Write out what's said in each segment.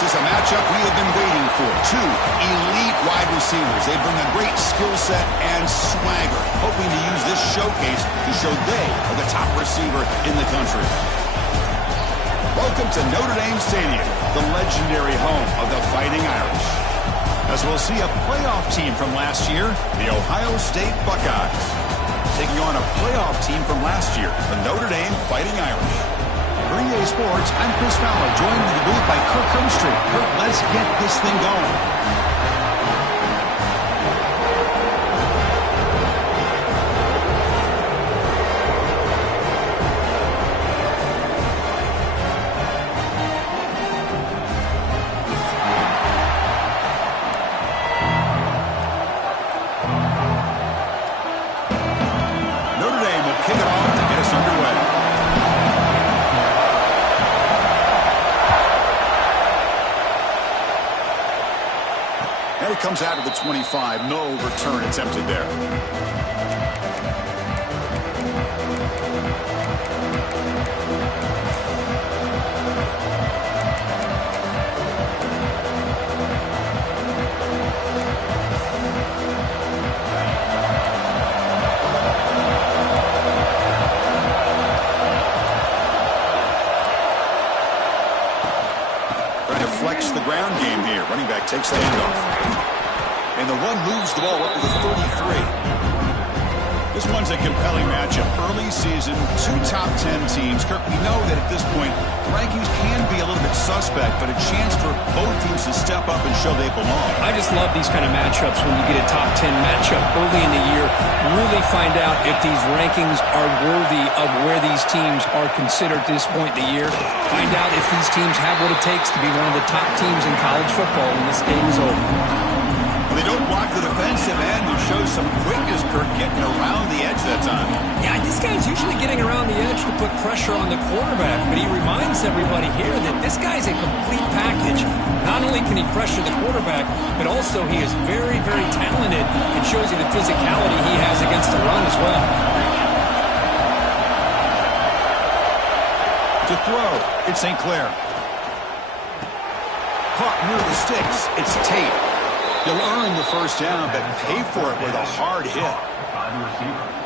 This is a matchup we have been waiting for. Two elite wide receivers. They bring a great skill set and swagger, hoping to use this showcase to show they are the top receiver in the country. Welcome to Notre Dame Stadium, the legendary home of the Fighting Irish. As we'll see a playoff team from last year, the Ohio State Buckeyes, taking on a playoff team from last year, the Notre Dame Fighting Irish. For EA Sports, I'm Chris Fowler, joined in the booth by Kirk Hermstreet. Kirk, let's get this thing going. Comes out of the 25. No return attempted there. Trying to flex the ground game here. Running back takes the handoff. And the run moves the ball up to the 33. This one's a compelling matchup. Early season, two top 10 teams. Kirk, we know that at this point, the rankings can be a little bit suspect, but a chance for both teams to step up and show they belong. I just love these kind of matchups when you get a top 10 matchup early in the year. Really find out if these rankings are worthy of where these teams are considered at this point in the year. Find out if these teams have what it takes to be one of the top teams in college football when this game is over. They don't block the defensive end, who shows some quickness, Kirk, getting around the edge that time. Yeah, this guy's usually getting around the edge to put pressure on the quarterback, but he reminds everybody here that this guy's a complete package. Not only can he pressure the quarterback, but also he is very, very talented and shows you the physicality he has against the run as well. To throw, it's St. Clair. Caught near the sticks, it's Tate. You'll earn the first down, but pay for it with a hard hit.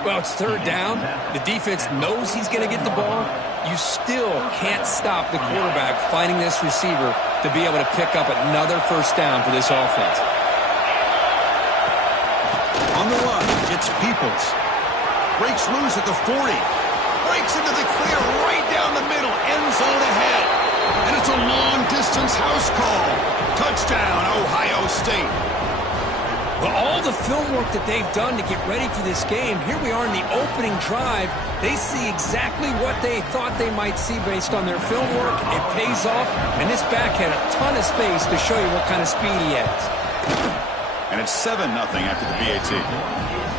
Well, it's third down. The defense knows he's going to get the ball. You still can't stop the quarterback finding this receiver to be able to pick up another first down for this offense. On the run, it's Peoples. Breaks loose at the 40. Breaks into the clear right down the middle. End zone ahead. And it's a long-distance house call. Touchdown, Ohio State. Well, all the film work that they've done to get ready for this game, here we are in the opening drive. They see exactly what they thought they might see based on their film work. It pays off, and this back had a ton of space to show you what kind of speed he has. And it's 7-0 after the PAT.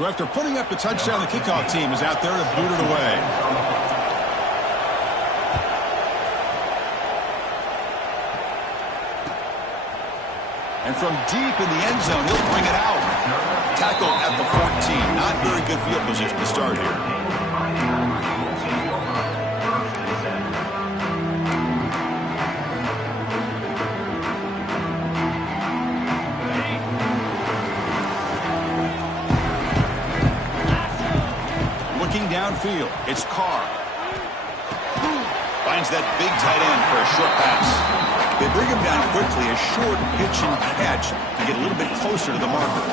So after putting up the touchdown, the kickoff team is out there to boot it away. And from deep in the end zone, he'll bring it out. Tackle at the 14. Not very good field position to start here. Downfield, it's Carr. Finds that big tight end for a short pass. They bring him down quickly, a short pitch and catch to get a little bit closer to the marker.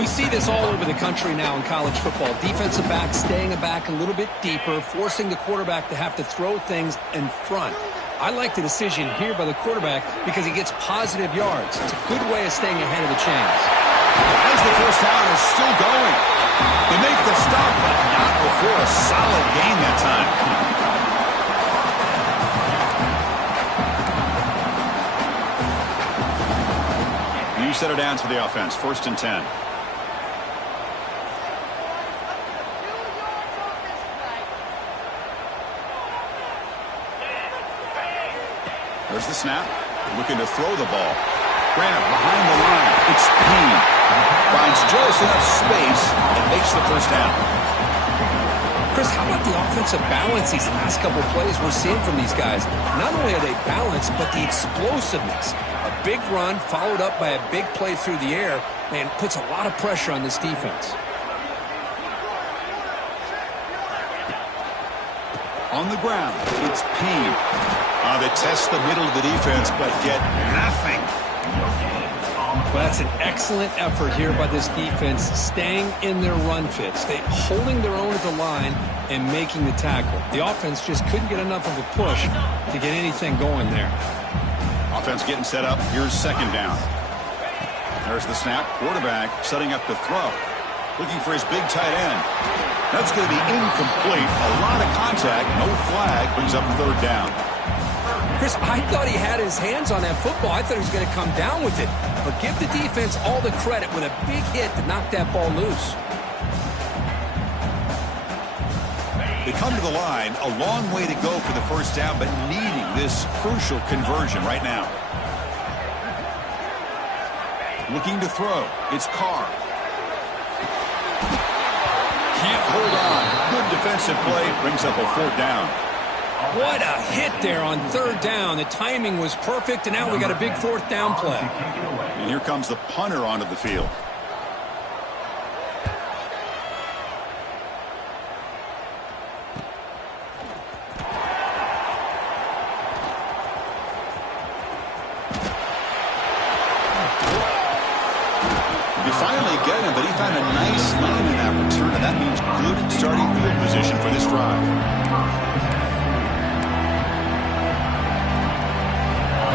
We see this all over the country now in college football. Defensive backs staying back a little bit deeper, forcing the quarterback to have to throw things in front. I like the decision here by the quarterback because he gets positive yards. It's a good way of staying ahead of the chains. As the first down is still going. They make the stop, but not before a solid gain that time. You set it down to the offense. 1st and 10. There's the snap. Looking to throw the ball. Grant behind the line. It's Payne. Finds just enough space and makes the first down. Chris, how about the offensive balance these last couple plays we're seeing from these guys? Not only are they balanced, but the explosiveness. A big run followed up by a big play through the air, man, puts a lot of pressure on this defense. On the ground, it's Payne. They test the middle of the defense, but get nothing. Well, that's an excellent effort here by this defense, staying in their run fits, holding their own at the line and making the tackle. The offense just couldn't get enough of a push to get anything going there. Offense getting set up. Here's 2nd down. There's the snap. Quarterback setting up to throw. Looking for his big tight end. That's going to be incomplete. A lot of contact. No flag. Brings up 3rd down. Chris, I thought he had his hands on that football. I thought he was going to come down with it. But give the defense all the credit with a big hit to knock that ball loose. They come to the line. A long way to go for the first down, but needing this crucial conversion right now. Looking to throw. It's Carr. Can't hold on. Good defensive play. Brings up a 4th down. What a hit there on 3rd down. The timing was perfect, and now we got a big 4th down play. And here comes the punter onto the field. You finally get him, but he found a nice line in that return, and that means good starting field position for this drive.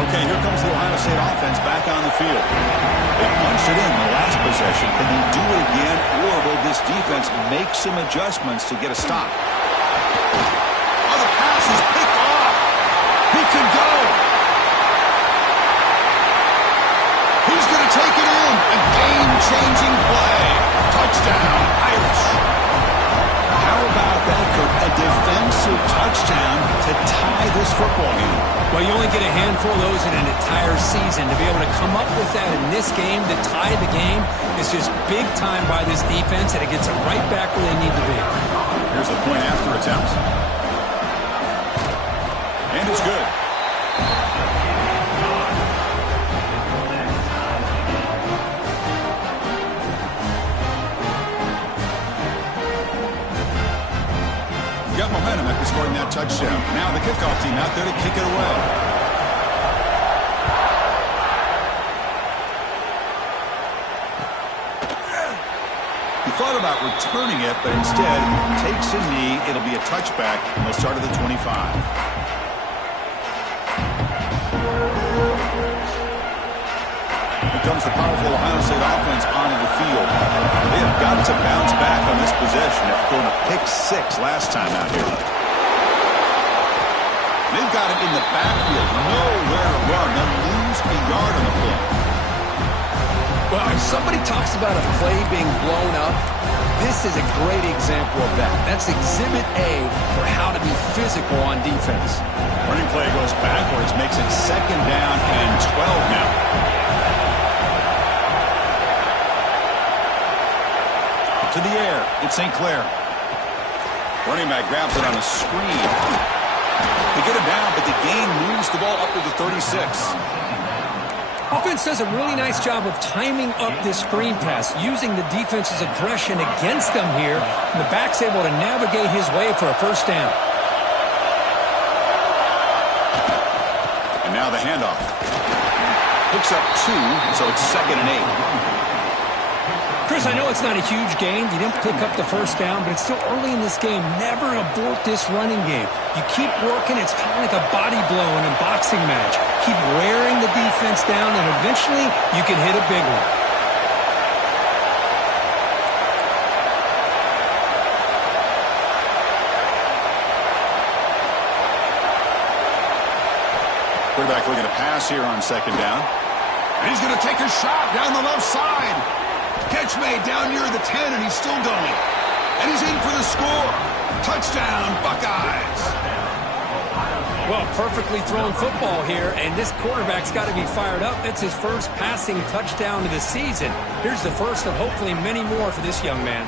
Okay, here comes the Ohio State offense back on the field. They punched it in the last possession. Can they do it again, or will this defense make some adjustments to get a stop? Oh, the pass is picked off. He can go. He's going to take it in. A game-changing play. Touchdown, Irish. How about that, Kirk? A defensive touchdown to tie this football game. Well, you only get a handful of those in an entire season. To be able to come up with that in this game, to tie the game, is just big time by this defense, and it gets them right back where they need to be. Here's the point after attempt. And it's good. Got momentum after scoring that touchdown. Now the kickoff team out there to kick it away. He thought about returning it, but instead takes a knee. It'll be a touchback, and they'll start at the 25. Here comes the powerful Ohio State offense onto the field. They have got to bounce back on this possession after throwing a pick 6 last time out here. They've got him in the backfield, nowhere to run. They'll lose a yard on the play. Well, if somebody talks about a play being blown up, this is a great example of that. That's Exhibit A for how to be physical on defense. Running play goes backwards, makes it 2nd down and 12 now. To the air, it's St. Clair. Running back grabs it on a screen. They get him down, but the gain moves the ball up to the 36. Offense does a really nice job of timing up this screen pass, using the defense's aggression against them here. And the back's able to navigate his way for a first down. And now the handoff. Picks up 2, so it's 2nd and 8. Chris, I know it's not a huge gain. You didn't pick up the first down, but it's still early in this game. Never abort this running game. You keep working. It's kind of like a body blow in a boxing match. Keep wearing the defense down, and eventually you can hit a big one. quarterback looking to pass here on second down. And he's going to take a shot down the left side. Catch made down near the 10, and he's still going. And he's in for the score. Touchdown, Buckeyes. Well, perfectly thrown football here, and this quarterback's got to be fired up. That's his first passing touchdown of the season. Here's the first of hopefully many more for this young man.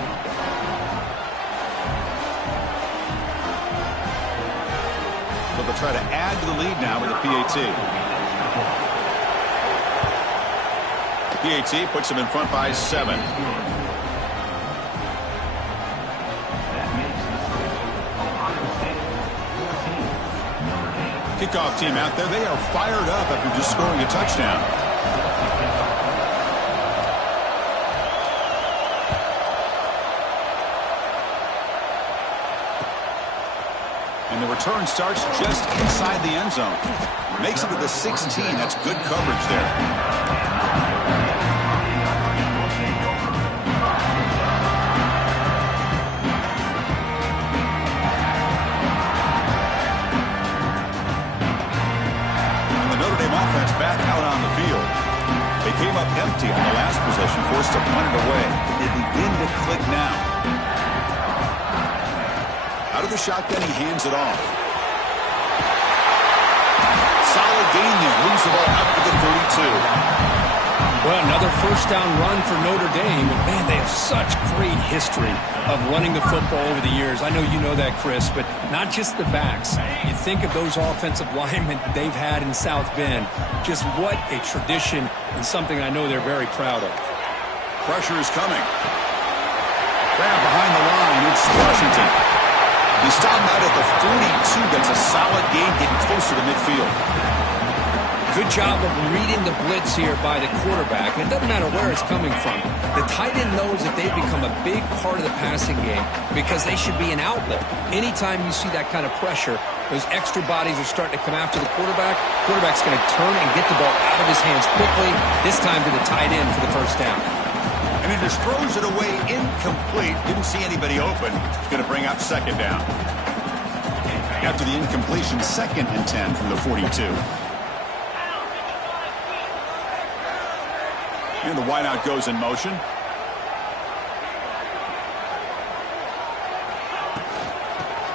So they'll try to add to the lead now with a PAT. PAT puts him in front by 7. Kickoff team out there. They are fired up after just scoring a touchdown. And the return starts just inside the end zone. Makes it to the 16. That's good coverage there. Offense back out on the field. They came up empty on the last possession, forced to punt it away. They begin to click now. Out of the shotgun, he hands it off. Solid gain there. Moves the ball up to the 32. Well, another first down run for Notre Dame. And, man, they have such great history of running the football over the years. I know you know that, Chris, but not just the backs. You think of those offensive linemen they've had in South Bend. Just what a tradition and something I know they're very proud of. Pressure is coming. Grab behind the line. It's Washington. He stopped out at the 42. That's a solid gain, getting closer to midfield. Good job of reading the blitz here by the quarterback. It doesn't matter where it's coming from. The tight end knows that they've become a big part of the passing game because they should be an outlet. Anytime you see that kind of pressure, those extra bodies are starting to come after the quarterback. Quarterback's going to turn and get the ball out of his hands quickly, this time to the tight end for the first down. And he just throws it away incomplete. Didn't see anybody open. It's going to bring up second down. After the incompletion, 2nd and 10 from the 42. And the wideout goes in motion.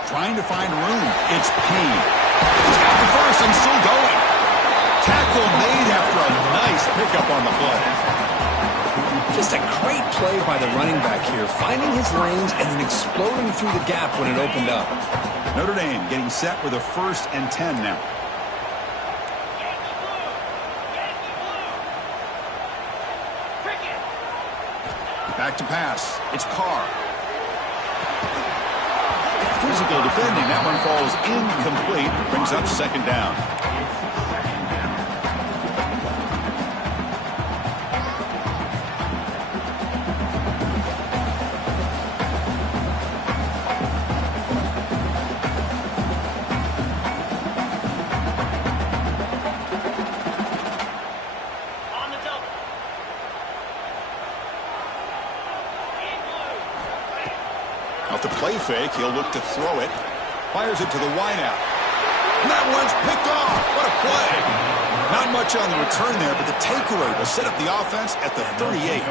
Trying to find room. It's Payne. He's got the first and still going. Tackle made after a nice pickup on the play. Just a great play by the running back here, finding his lanes and then exploding through the gap when it opened up. Notre Dame getting set with a 1st and 10 now. Back to pass. It's Carr. Physical defending. That one falls incomplete. Brings up second down. Off the play fake, he'll look to throw it. Fires it to the wideout. And that one's picked off. What a play. Not much on the return there, but the takeaway will set up the offense at the 38.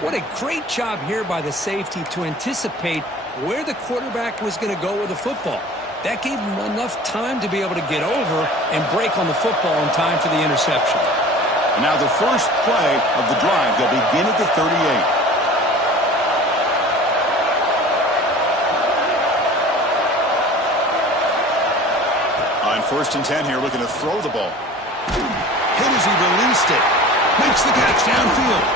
What a great job here by the safety to anticipate where the quarterback was going to go with the football. That gave him enough time to be able to get over and break on the football in time for the interception. And now the first play of the drive. They'll begin at the 38. On 1st and 10 here, looking to throw the ball. Hit as he released it. Makes the catch downfield.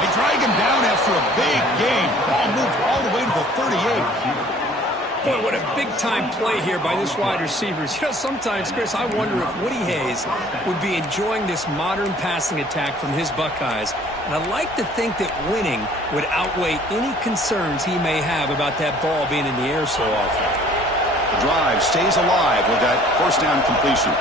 They drag him down after a big gain. Ball moved all the way to the 38. Boy, what a big-time play here by this wide receiver. You know, sometimes, Chris, I wonder if Woody Hayes would be enjoying this modern passing attack from his Buckeyes. And I like to think that winning would outweigh any concerns he may have about that ball being in the air so often. The drive stays alive with that first down completion.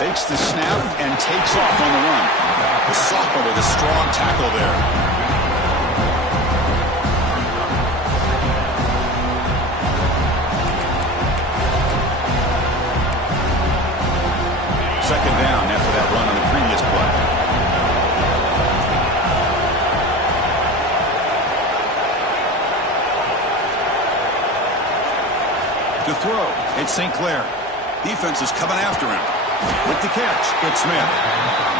Takes the snap and takes off on the run. The sophomore with a strong tackle there. To throw, it's St. Clair. Defense is coming after him. With the catch, it's Smith.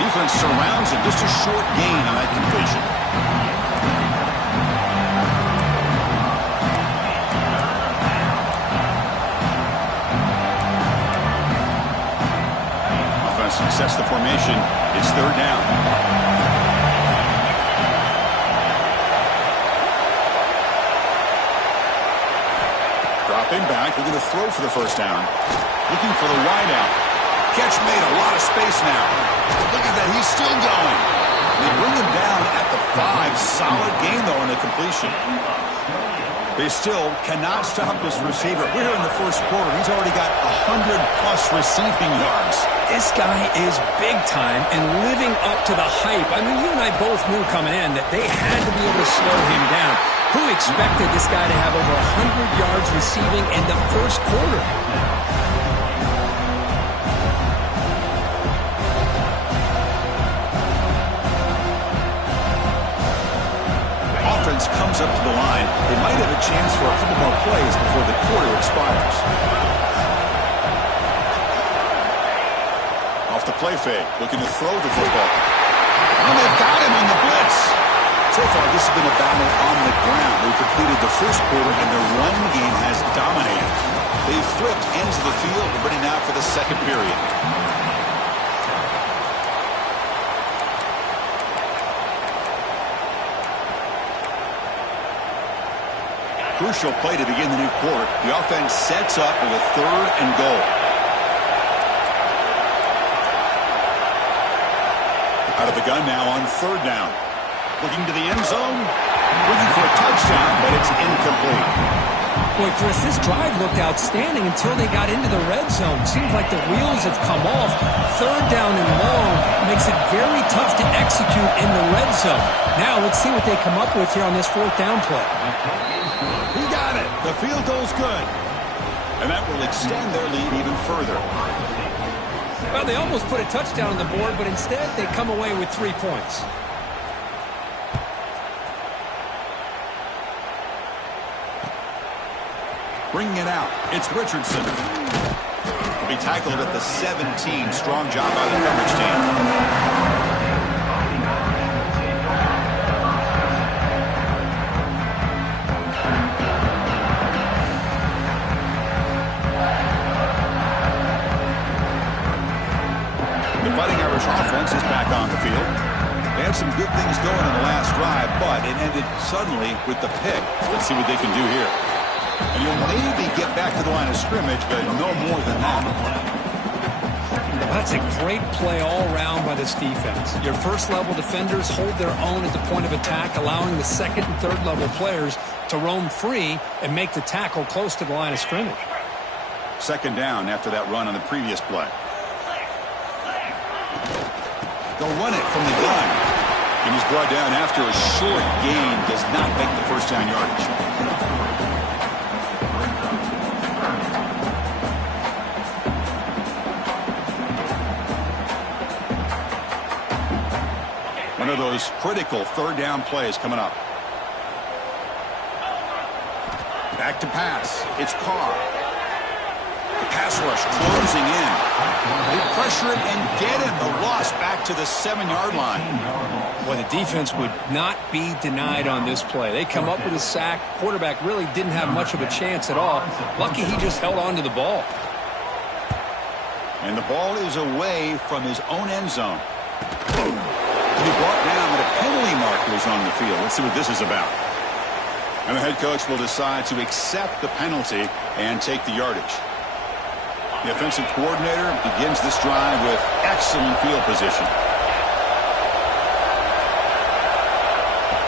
Defense surrounds him. Just a short gain on that completion. Offense sets the formation. It's third down. Dropping back, looking to throw for the first down. Looking for the wide out. Catch made, a lot of space now. Look at that, he's still going. They bring him down at the 5. Solid gain, though, on the completion. They still cannot stop this receiver. We're here in the first quarter. He's already got 100-plus receiving yards. This guy is big time and living up to the hype. I mean, you and I both knew coming in that they had to be able to slow him down. Who expected this guy to have over 100 yards receiving in the first quarter? Offense comes up to the line. They might have a chance for a couple more plays before the quarter expires. Off the play fake, looking to throw the football. And they've got him on the blitz. So far, this has been a battle on the ground. They completed the first quarter, and their run game has dominated. They've flipped ends of the field, ready now for the second period. Crucial play to begin the new quarter. The offense sets up with a 3rd and goal. Out of the gun now on 3rd down. Looking to the end zone. Looking for a touchdown, but it's incomplete. Boy, Chris, this drive looked outstanding until they got into the red zone. Seems like the wheels have come off. 3rd down and long makes it very tough to execute in the red zone. Now let's see what they come up with here on this 4th down play. He got it. The field goal's good. And that will extend their lead even further. Well, they almost put a touchdown on the board, but instead they come away with 3 points. Bringing it out, it's Richardson. He'll be tackled at the 17. Strong job by the coverage team. The Fighting Irish offense is back on the field. They had some good things going in the last drive, but it ended suddenly with the pick. Let's see what they can do here. And you'll maybe get back to the line of scrimmage, but no more than that. That's a great play all around by this defense. Your first-level defenders hold their own at the point of attack, allowing the second and third-level players to roam free and make the tackle close to the line of scrimmage. 2nd down after that run on the previous play. They'll run it from the gun. And he's brought down after a short gain. Does not make the first down yardage. One of those critical 3rd down plays coming up. Back to pass. It's Carr. The pass rush closing in. They pressure him and get him. The loss back to the 7-yard line. Well, the defense would not be denied on this play. They come up with a sack. Quarterback really didn't have much of a chance at all. Lucky he just held on to the ball. And the ball is away from his own end zone. To be brought down, but a penalty marker is on the field. Let's see what this is about. And the head coach will decide to accept the penalty and take the yardage. The offensive coordinator begins this drive with excellent field position.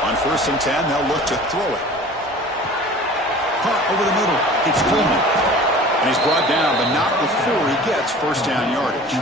On 1st and 10, they'll look to throw it. Caught over the middle. It's Coleman. And he's brought down, but not before he gets first down yardage.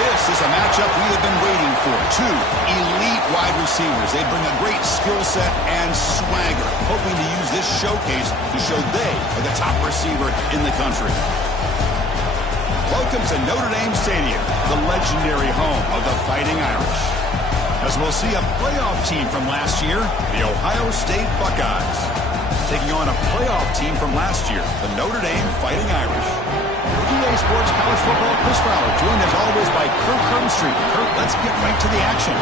This is a matchup we have been waiting for. Two elite wide receivers. They bring a great skill set and swagger, hoping to use this showcase to show they are the top receiver in the country. Welcome to Notre Dame Stadium, the legendary home of the Fighting Irish. As we'll see a playoff team from last year, the Ohio State Buckeyes, taking on a playoff team from last year, the Notre Dame Fighting Irish. EA Sports College Football, Chris Fowler, joined as always by Kirk Hermstreet. Kirk, let's get right to the action.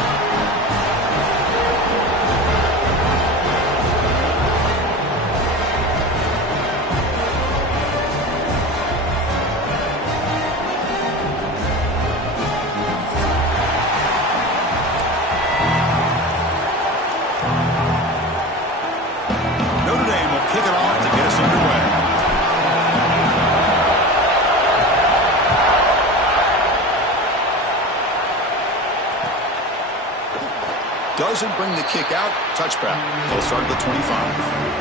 Notre Dame will kick it off to get us underway. Doesn't bring the kick out. Touchback. They'll start at the 25.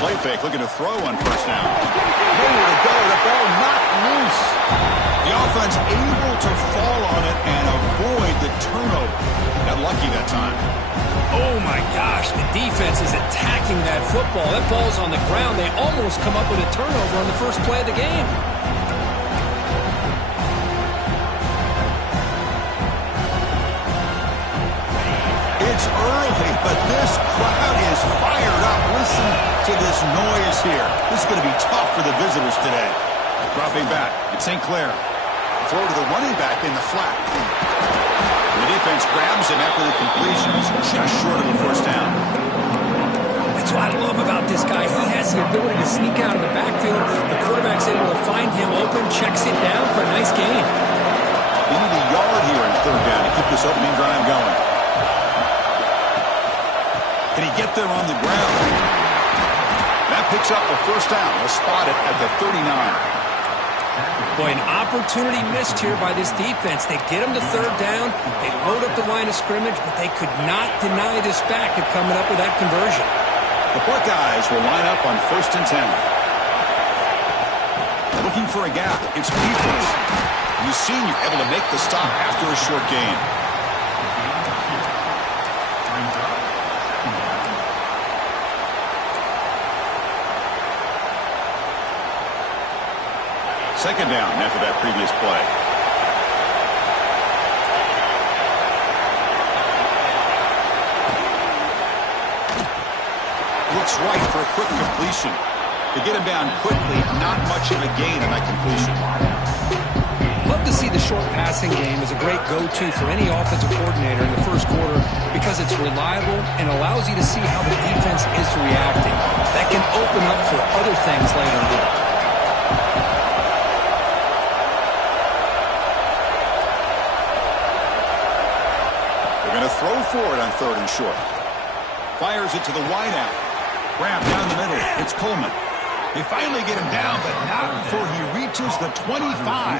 Play fake, looking to throw on first down. Nowhere to go, the ball knocked loose. The offense able to fall on it and avoid the turnover. Got lucky that time. Oh my gosh, the defense is attacking that football. That ball's on the ground. They almost come up with a turnover on the first play of the game. It's early, but this crowd is fired up. Listen to this noise here. This is going to be tough for the visitors today. Dropping back, it's St. Clair. Throw to the running back in the flat. The defense grabs him after the completion. He's just short of a first down. That's what I love about this guy. He has the ability to sneak out of the backfield. The quarterback's able to find him open, checks it down for a nice gain. They need a yard here in third down to keep this opening drive going. Can he get there on the ground? That picks up a first down. They'll spot it at the 39. Boy, an opportunity missed here by this defense. They get him to third down. They load up the line of scrimmage, but they could not deny this back of coming up with that conversion. The Buckeyes will line up on 1st and 10. Looking for a gap. It's Peoples. The senior able to make the stop after a short gain. Second down after that previous play. Looks right for a quick completion. To get him down quickly, not much of a gain on that completion. Love to see the short passing game as a great go-to for any offensive coordinator in the first quarter because it's reliable and allows you to see how the defense is reacting. That can open up for other things later on. They're going to throw for it on 3rd and short. Fires it to the wideout. Grab down the middle. It's Coleman. They finally get him down, but not before he reaches the 25.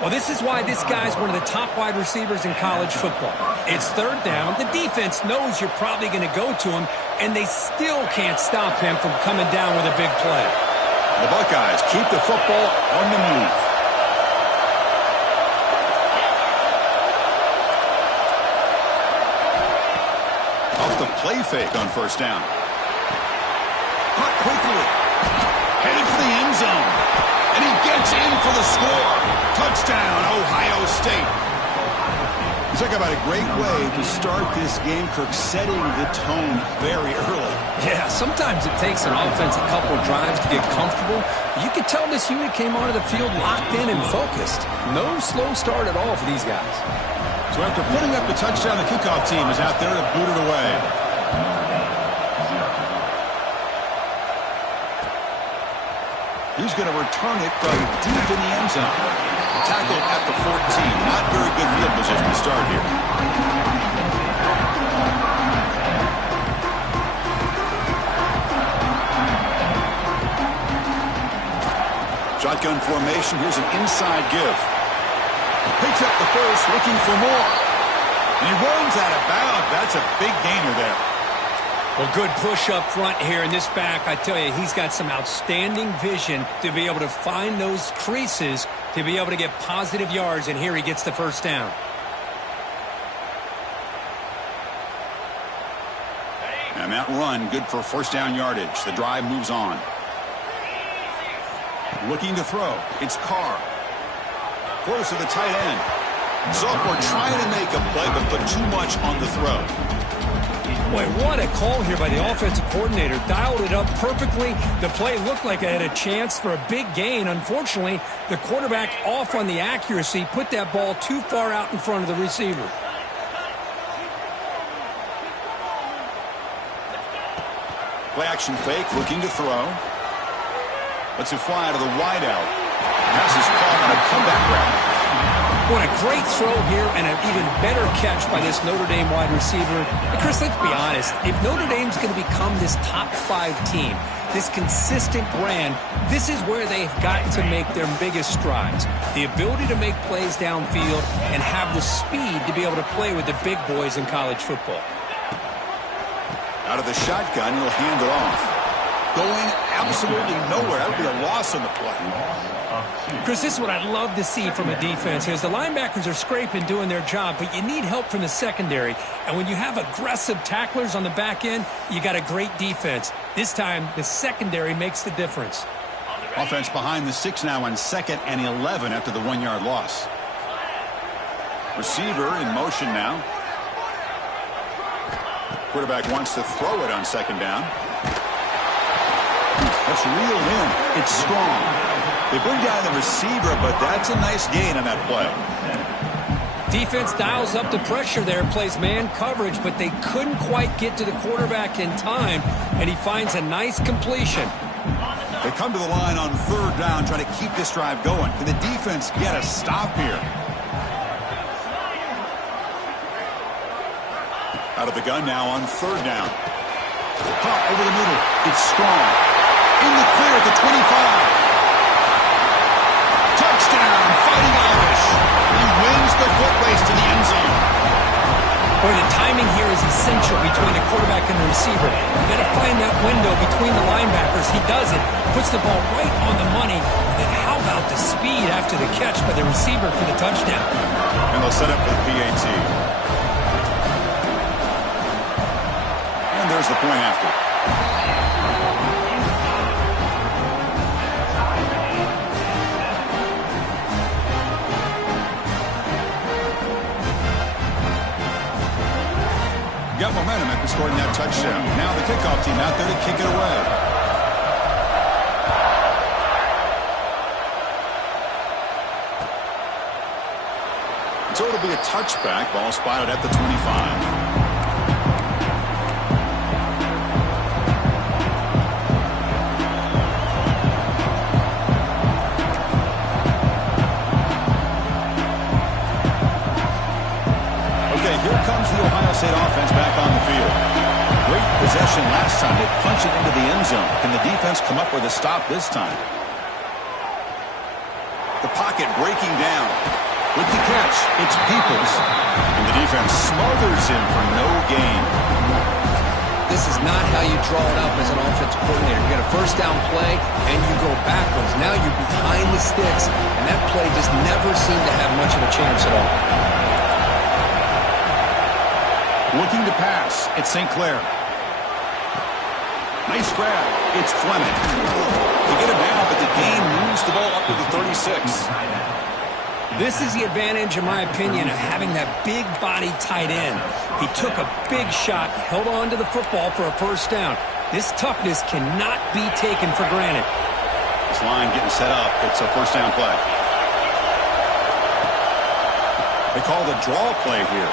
Well, this is why this guy's one of the top wide receivers in college football. It's 3rd down. The defense knows you're probably going to go to him, and they still can't stop him from coming down with a big play. The Buckeyes keep the football on the move. Off the play fake on 1st down. Caught quickly. Headed for the end zone. And he gets in for the score. Touchdown, Ohio State. Talk about a great way to start this game, Kirk, setting the tone very early. Yeah, sometimes it takes an offense a couple of drives to get comfortable. You could tell this unit came onto the field locked in and focused. No slow start at all for these guys. So after putting up the touchdown, the kickoff team is out there to boot it away. He's going to return it from deep in the end zone. Tackle at the 14. Not very good field position to start here. Shotgun formation. Here's an inside give. Picks up the first, looking for more. And he runs out of bounds. That's a big gainer there. Well, good push up front here in this back. I tell you, he's got some outstanding vision to be able to find those creases, to be able to get positive yards, and here he gets the first down. And that run, good for 1st down yardage. The drive moves on. Looking to throw. It's Carr. Close to the tight end. Sophomore trying to make a play, but put too much on the throw. Boy, what a call here by the offensive coordinator. Dialed it up perfectly. The play looked like it had a chance for a big gain. Unfortunately, the quarterback off on the accuracy, put that ball too far out in front of the receiver. Play action fake, looking to throw. Lets it fly to the wideout. Pass is caught on a comeback route. What a great throw here and an even better catch by this Notre Dame wide receiver. And Chris, let's be honest. If Notre Dame's going to become this top 5 team, this consistent brand, this is where they've got to make their biggest strides. The ability to make plays downfield and have the speed to be able to play with the big boys in college football. Out of the shotgun, he'll hand it off. Going absolutely nowhere. That would be a loss on the play. Chris, this is what I'd love to see from a defense. As the linebackers are scraping, doing their job, but you need help from the secondary. And when you have aggressive tacklers on the back end, you got a great defense. This time, the secondary makes the difference. Offense behind the 6 now on 2nd and 11 after the 1-yard loss. Receiver in motion now. Quarterback wants to throw it on 2nd down. That's reeled in. It's strong. They bring down the receiver, but that's a nice gain on that play. Defense dials up the pressure there, plays man coverage, but they couldn't quite get to the quarterback in time, and he finds a nice completion. They come to the line on 3rd down, trying to keep this drive going. Can the defense get a stop here? Out of the gun now on 3rd down. Caught over the middle. It's strong. In the clear at the 25. Touchdown, Fighting Irish. He wins the foot race to the end zone. Boy, the timing here is essential between the quarterback and the receiver. You got to find that window between the linebackers. He does it, puts the ball right on the money. And then how about the speed after the catch by the receiver for the touchdown? And they'll set up for the PAT. And there's the point after. Got momentum after scoring that touchdown. Now the kickoff team out there to kick it away. So it'll be a touchback. Ball spotted at the 25. Here comes the Ohio State offense back on the field. Great possession last time. They punch it into the end zone. Can the defense come up with a stop this time? The pocket breaking down. With the catch, it's Peoples. And the defense smothers him for no gain. This is not how you draw it up as an offensive coordinator. You get a first down play, and you go backwards. Now you're behind the sticks, and that play just never seemed to have much of a chance at all. Looking to pass. It's St. Clair. Nice grab. It's Fleming. They get him down, but the gain moves the ball up to the 36. This is the advantage, in my opinion, of having that big body tight end. He took a big shot, held on to the football for a first down. This toughness cannot be taken for granted. This line getting set up. It's a first down play. They call the draw play here.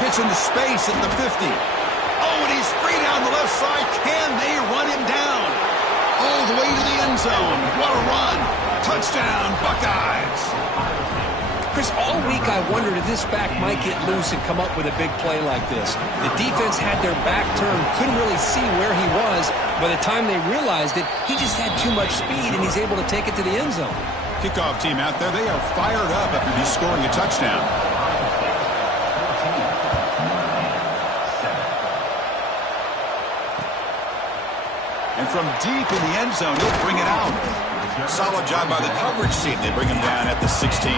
Pitch into space at the 50. Oh, and he's free down the left side. Can they run him down? All the way to the end zone. What a run. Touchdown, Buckeyes. Chris, all week I wondered if this back might get loose and come up with a big play like this. The defense had their back turned, couldn't really see where he was. By the time they realized it, he just had too much speed, and he's able to take it to the end zone. Kickoff team out there. They are fired up after he's scoring a touchdown. And from deep in the end zone, he'll bring it out. Solid job by the coverage team. They bring him down at the 16.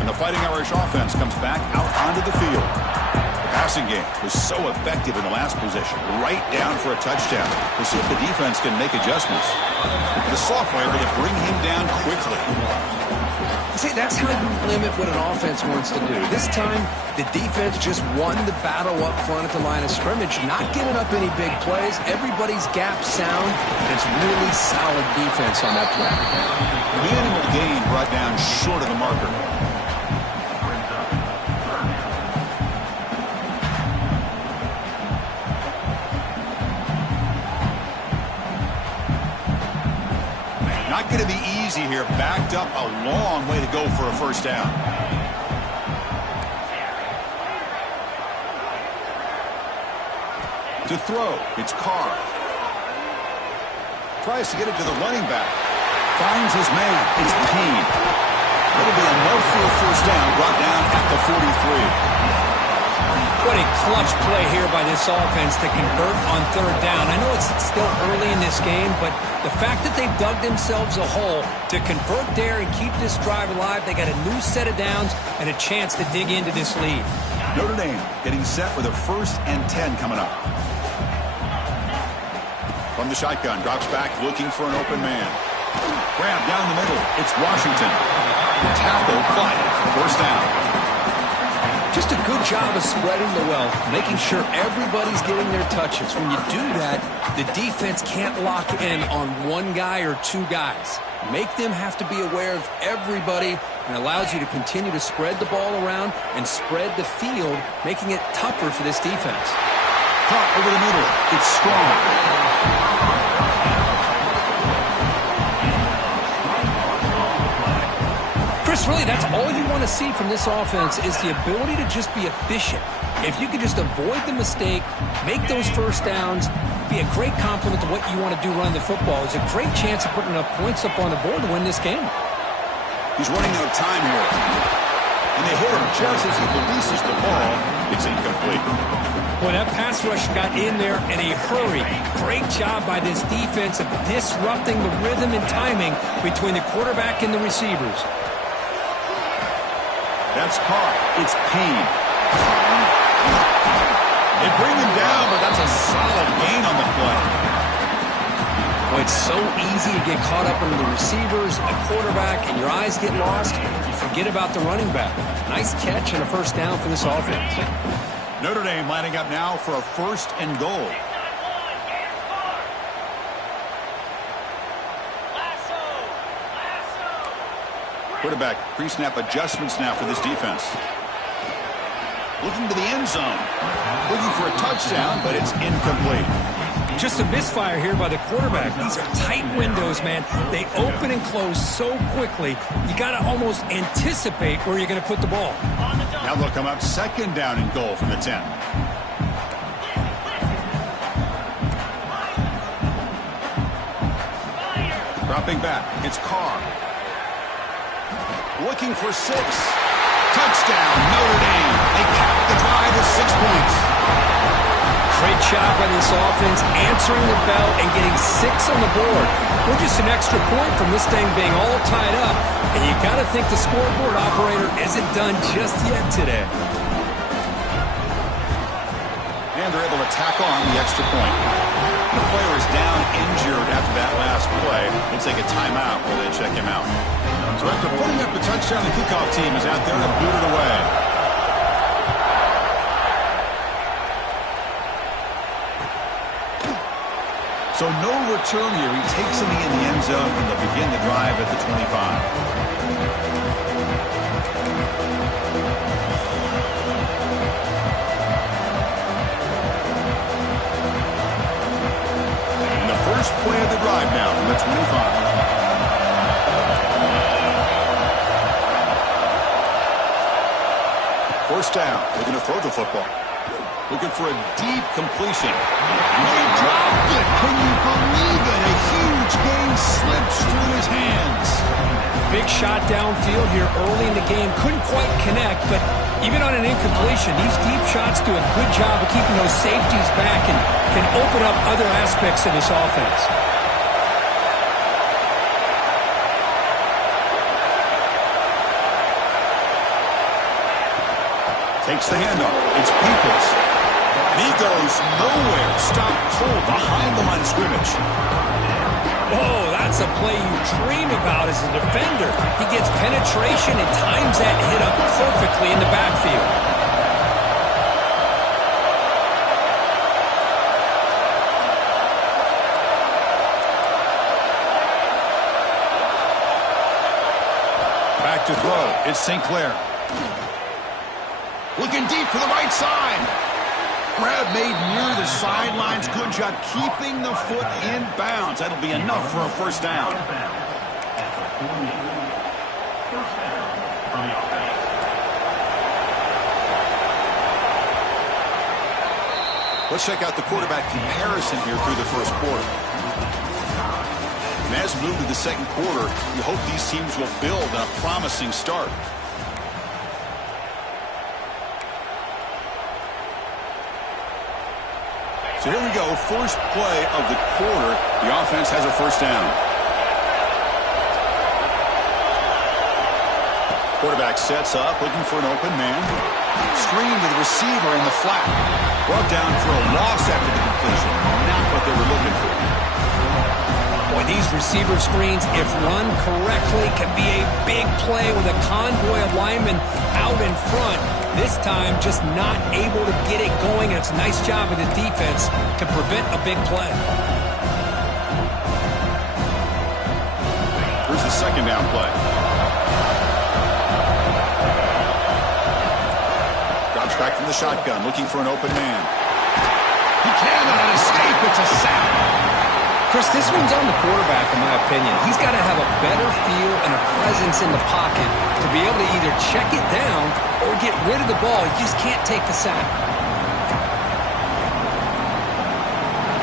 And the Fighting Irish offense comes back out onto the field. The passing game was so effective in the last possession. Right down for a touchdown. We'll see if the defense can make adjustments. The sophomore able to bring him down quickly. See, that's how you limit what an offense wants to do. This time, the defense just won the battle up front at the line of scrimmage, not giving up any big plays. Everybody's gap sound, and it's really solid defense on that play. Minimal gain brought down short of the marker. Not going to be easy here. Backed up a long way to go for a first down. To throw, it's Carr. Tries to get it to the running back. Finds his man. It's Payne. It'll be enough for a first down, brought down at the 43. What a clutch play here by this offense to convert on third down. I know it's still early in this game, but the fact that they've dug themselves a hole to convert there and keep this drive alive, they got a new set of downs and a chance to dig into this lead. Notre Dame getting set with a 1st and 10 coming up. From the shotgun, drops back looking for an open man. Grab down the middle. It's Washington. Tackle applied for first down. Just a good job of spreading the wealth, making sure everybody's getting their touches. When you do that, the defense can't lock in on one guy or two guys. Make them have to be aware of everybody, and allows you to continue to spread the ball around and spread the field, making it tougher for this defense. Caught over the middle. It's Strong. Chris, That's all you want to see from this offense is the ability to just be efficient. If you can just avoid the mistake, make those first downs, be a great complement to what you want to do running the football. It's a great chance of putting enough points up on the board to win this game. He's running out of time here. And they hit him just as he releases the ball. It's incomplete. Boy, that pass rush got in there in a hurry. Great job by this defense of disrupting the rhythm and timing between the quarterback and the receivers. That's caught. It's Payne. They bring him down, but that's a solid gain on the play. Boy, it's so easy to get caught up into the receivers, the quarterback, and your eyes get lost. You forget about the running back. Nice catch and a first down for this offense. Notre Dame lining up now for a 1st and goal. Quarterback pre-snap adjustments now for this defense. Looking to the end zone. Looking for a touchdown, but it's incomplete. Just a misfire here by the quarterback. These are tight windows, man. They open and close so quickly. You got to almost anticipate where you're going to put the ball. Now they'll come up 2nd down and goal from the 10. Dropping back. It's Carr. Looking for 6. Touchdown, Notre Dame. They cap the drive with 6 points. Great job by this offense, answering the bell and getting 6 on the board. We're just an extra point from this thing being all tied up. And you got to think the scoreboard operator isn't done just yet today. And they're able to tack on the extra point. The player is down injured after that last play. We'll take a timeout while they check him out. So after putting up the touchdown, the kickoff team is out there to boot it away. So no return here. He takes a knee in the end zone, and they'll begin the drive at the 25. And the first play of the drive now from the 25. First down. They're going to throw the football. Looking for a deep completion. They dropped it. Can you believe it? A huge gain slips through his hands. Big shot downfield here early in the game. Couldn't quite connect, but even on an incompletion, these deep shots do a good job of keeping those safeties back and can open up other aspects of this offense. Takes the handoff. It's Peoples. And he goes nowhere. Stopped cold behind the line of scrimmage. Oh, that's a play you dream about as a defender. He gets penetration and times that hit up perfectly in the backfield. Back to throw. It's Sinclair. Looking deep to the right side. Grab made near the sidelines. Good job keeping the foot in bounds. That'll be enough for a first down. Let's check out the quarterback comparison here through the first quarter. And as we move to the second quarter, we hope these teams will build on a promising start. So here we go, first play of the quarter. The offense has a first down. Quarterback sets up, looking for an open man. Screen to the receiver in the flat. Brought down for a loss after the completion. Not what they were looking for. Boy, these receiver screens, if run correctly, can be a big play with a convoy of linemen out in front. This time, just not able to get it going. And it's a nice job of the defense to prevent a big play. Here's the second down play. Drops back from the shotgun, looking for an open man. He cannot escape. It's a sack. Chris, this one's on the quarterback, in my opinion. He's got to have a better feel and a presence in the pocket to be able to either check it down or get rid of the ball. He just can't take the sack.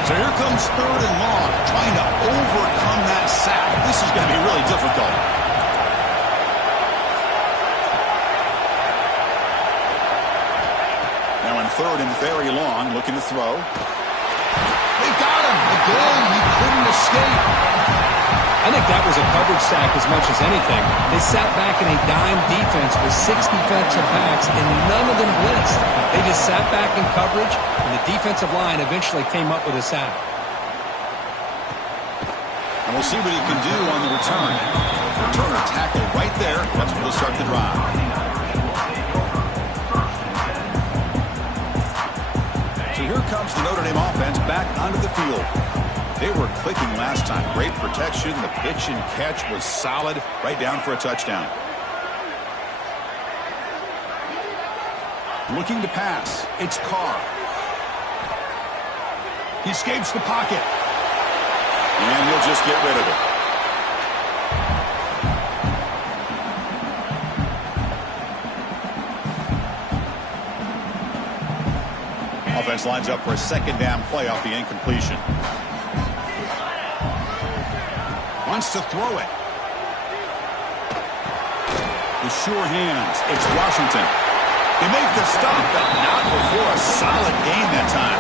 So here comes 3rd and long, trying to overcome that sack. This is going to be really difficult. Now in 3rd and very long, looking to throw. They got him. Again, he couldn't escape. I think that was a coverage sack as much as anything. They sat back in a dime defense with 6 defensive backs, and none of them blitzed. They just sat back in coverage, and the defensive line eventually came up with a sack. And we'll see what he can do on the return. Returner tackle right there. That's where they'll start the drive. So here comes the Notre Dame offense back onto the field. They were clicking last time. Great protection. The pitch and catch was solid. Right down for a touchdown. Looking to pass. It's Carr. He escapes the pocket. And he'll just get rid of it. Offense lines up for a 2nd down play off the incompletion. Wants to throw it. With sure hands, it's Washington. They make the stop, but not before a solid gain that time.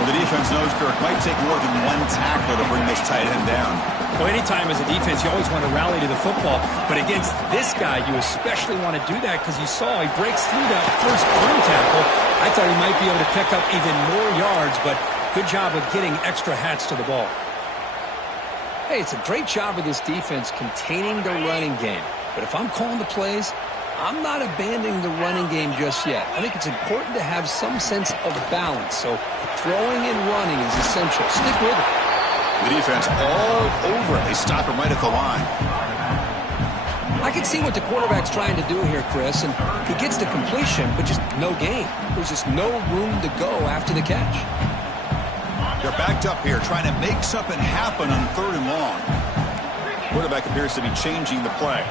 Well, the defense knows, Kirk, might take more than one tackler to bring this tight end down. Well, anytime as a defense, you always want to rally to the football. But against this guy, you especially want to do that because you saw he breaks through that first through tackle. I thought he might be able to pick up even more yards, but good job of getting extra hats to the ball. Hey, it's a great job of this defense containing the running game. But if I'm calling the plays, I'm not abandoning the running game just yet. I think it's important to have some sense of balance. So throwing and running is essential. Stick with it. The defense all over it. They stop him right at the line. I can see what the quarterback's trying to do here, Chris, and he gets the completion, but just no gain. There's just no room to go after the catch. They're backed up here, trying to make something happen on 3rd and long. Quarterback appears to be changing the play.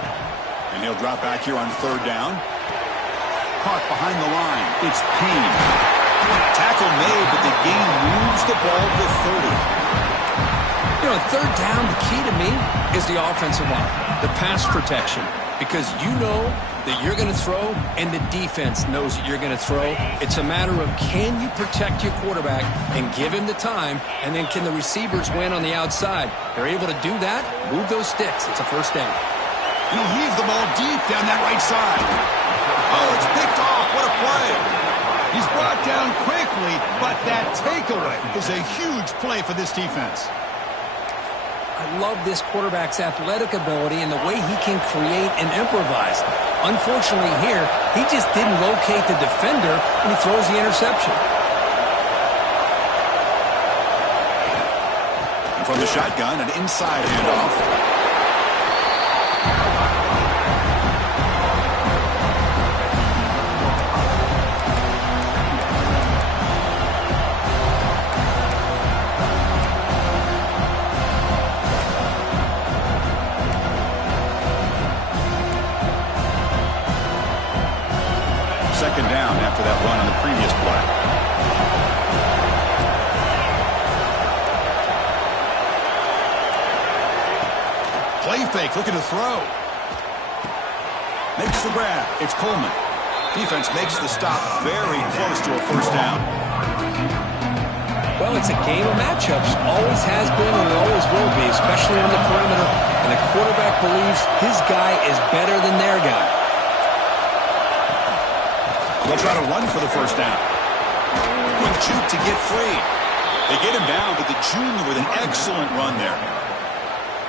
And he'll drop back here on 3rd down. Caught behind the line. It's Payne. Tackle made, but the gain moves the ball to 30. You know, 3rd down, the key to me is the offensive line, the pass protection, because you know that you're going to throw and the defense knows that you're going to throw. It's a matter of can you protect your quarterback and give him the time, and then can the receivers win on the outside? They're able to do that, move those sticks. It's a 1st down. And he'll heave the ball deep down that right side. Oh, it's picked off. What a play. He's brought down quickly, but that takeaway is a huge play for this defense. I love this quarterback's athletic ability and the way he can create and improvise. Unfortunately here, he just didn't locate the defender and he throws the interception. And from the shotgun, an inside handoff. Second down after that run on the previous play. Play fake, looking to throw. Makes the grab. It's Coleman. Defense makes the stop very close to a 1st down. Well, it's a game of matchups. Always has been and always will be, especially on the perimeter. And the quarterback believes his guy is better than their guy. They'll try to run for the 1st down. Quick juke to get free. They get him down, but the junior with an excellent run there.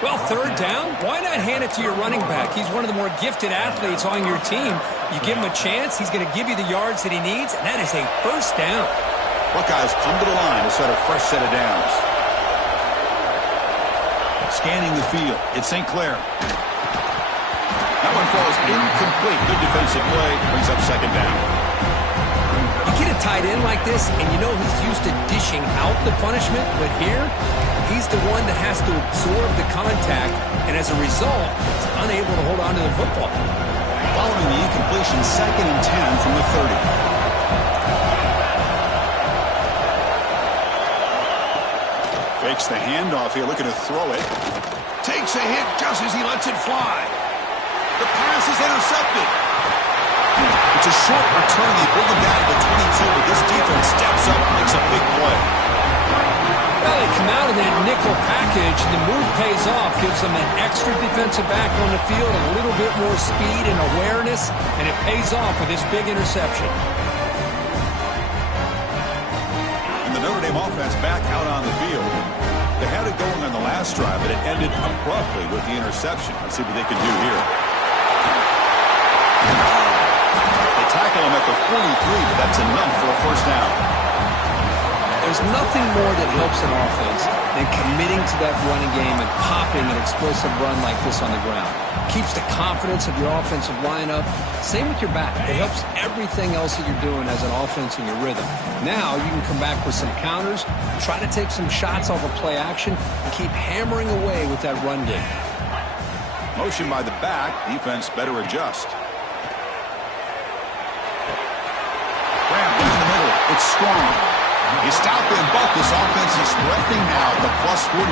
Well, 3rd down, why not hand it to your running back? He's one of the more gifted athletes on your team. You give him a chance, he's going to give you the yards that he needs, and that is a 1st down. Buckeyes come to the line to set a fresh set of downs. Scanning the field, it's St. Clair. That one falls incomplete. Good defensive play, brings up 2nd down. You get a tight end like this, and you know he's used to dishing out the punishment, but here, He's the one that has to absorb the contact, and as a result, is unable to hold on to the football. Following the incompletion, 2nd and 10 from the 30. Fakes the handoff here, looking to throw it. Takes a hit just as he lets it fly. The pass is intercepted. It's a short return. They bring him down to the 22, but this defense steps up and makes a big play. Well, they come out of that nickel package, and the move pays off, gives them an extra defensive back on the field, a little bit more speed and awareness, and it pays off with this big interception. And the Notre Dame offense back out on the field. They had it going on the last drive, but it ended abruptly with the interception. Let's see what they can do here. They tackle him at the 43, but that's enough for a first down. There's nothing more that helps an offense than committing to that running game and popping an explosive run like this on the ground. Keeps the confidence of your offensive lineup. Same with your back. It helps everything else that you're doing as an offense in your rhythm. Now you can come back with some counters, try to take some shots off of play action, and keep hammering away with that run game. Motion by the back. Defense better adjust. Graham in the middle. It's strong. You stop them, but this offense is threatening now at the plus 43.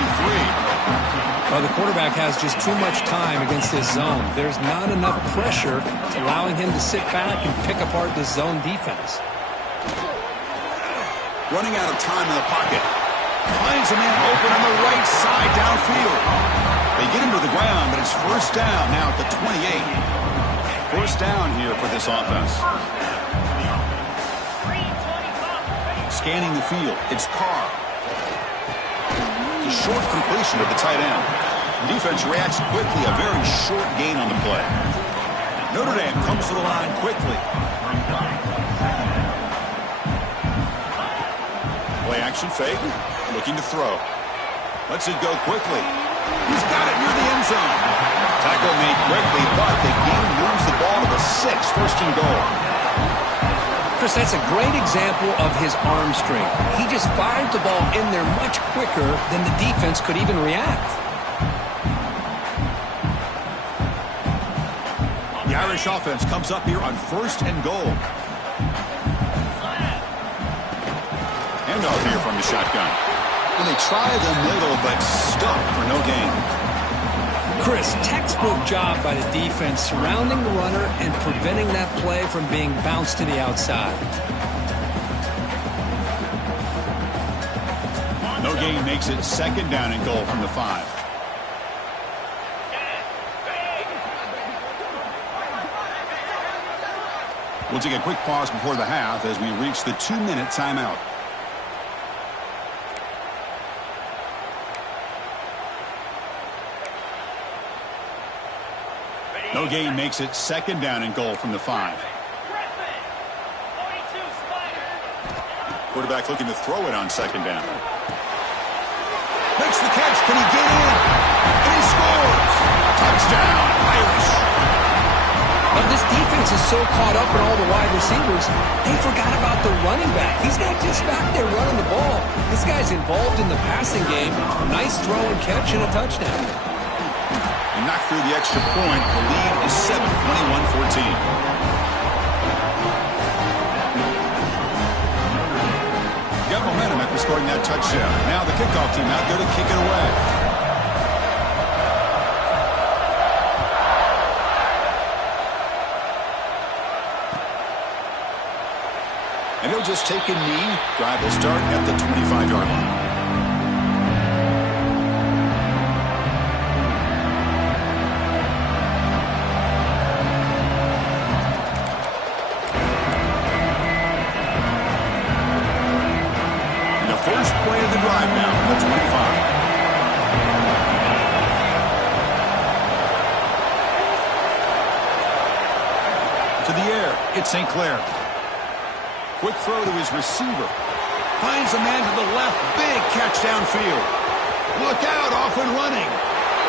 Well, the quarterback has just too much time against this zone. There's not enough pressure allowing him to sit back and pick apart this zone defense. Running out of time in the pocket. Finds a man open on the right side downfield. They get him to the ground, but it's first down now at the 28. First down here for this offense. Scanning the field, it's Carr. It's a short completion to the tight end. Defense reacts quickly, a very short gain on the play. Notre Dame comes to the line quickly. Play action fake, looking to throw. Lets it go quickly. He's got it near the end zone. Tackle made quickly, but the game moves the ball to the 6, first and goal. Chris, that's a great example of his arm strength. He just fired the ball in there much quicker than the defense could even react. The Irish offense comes up here on first and goal. Handoff here from the shotgun. And they try the middle, but stuck for no gain. Chris, textbook job by the defense surrounding the runner and preventing that play from being bounced to the outside. No gain makes it second down and goal from the 5. We'll take a quick pause before the half as we reach the 2-minute timeout. No gain makes it second down and goal from the 5. Quarterback looking to throw it on second down. Makes the catch. Can he get in? And he scores. Touchdown, Irish. Well, this defense is so caught up in all the wide receivers, they forgot about the running back. He's not just back there running the ball. This guy's involved in the passing game. Nice throw and catch and a touchdown. And knocked through the extra point. The lead is 7, 21-14. Got momentum after scoring that touchdown. Now the kickoff team out there to kick it away. And he'll just take a knee. Drive will start at the 25-yard line. First play of the drive now from the 25. To the air, it's St. Clair. Quick throw to his receiver. Finds a man to the left, big catch downfield. Look out, off and running.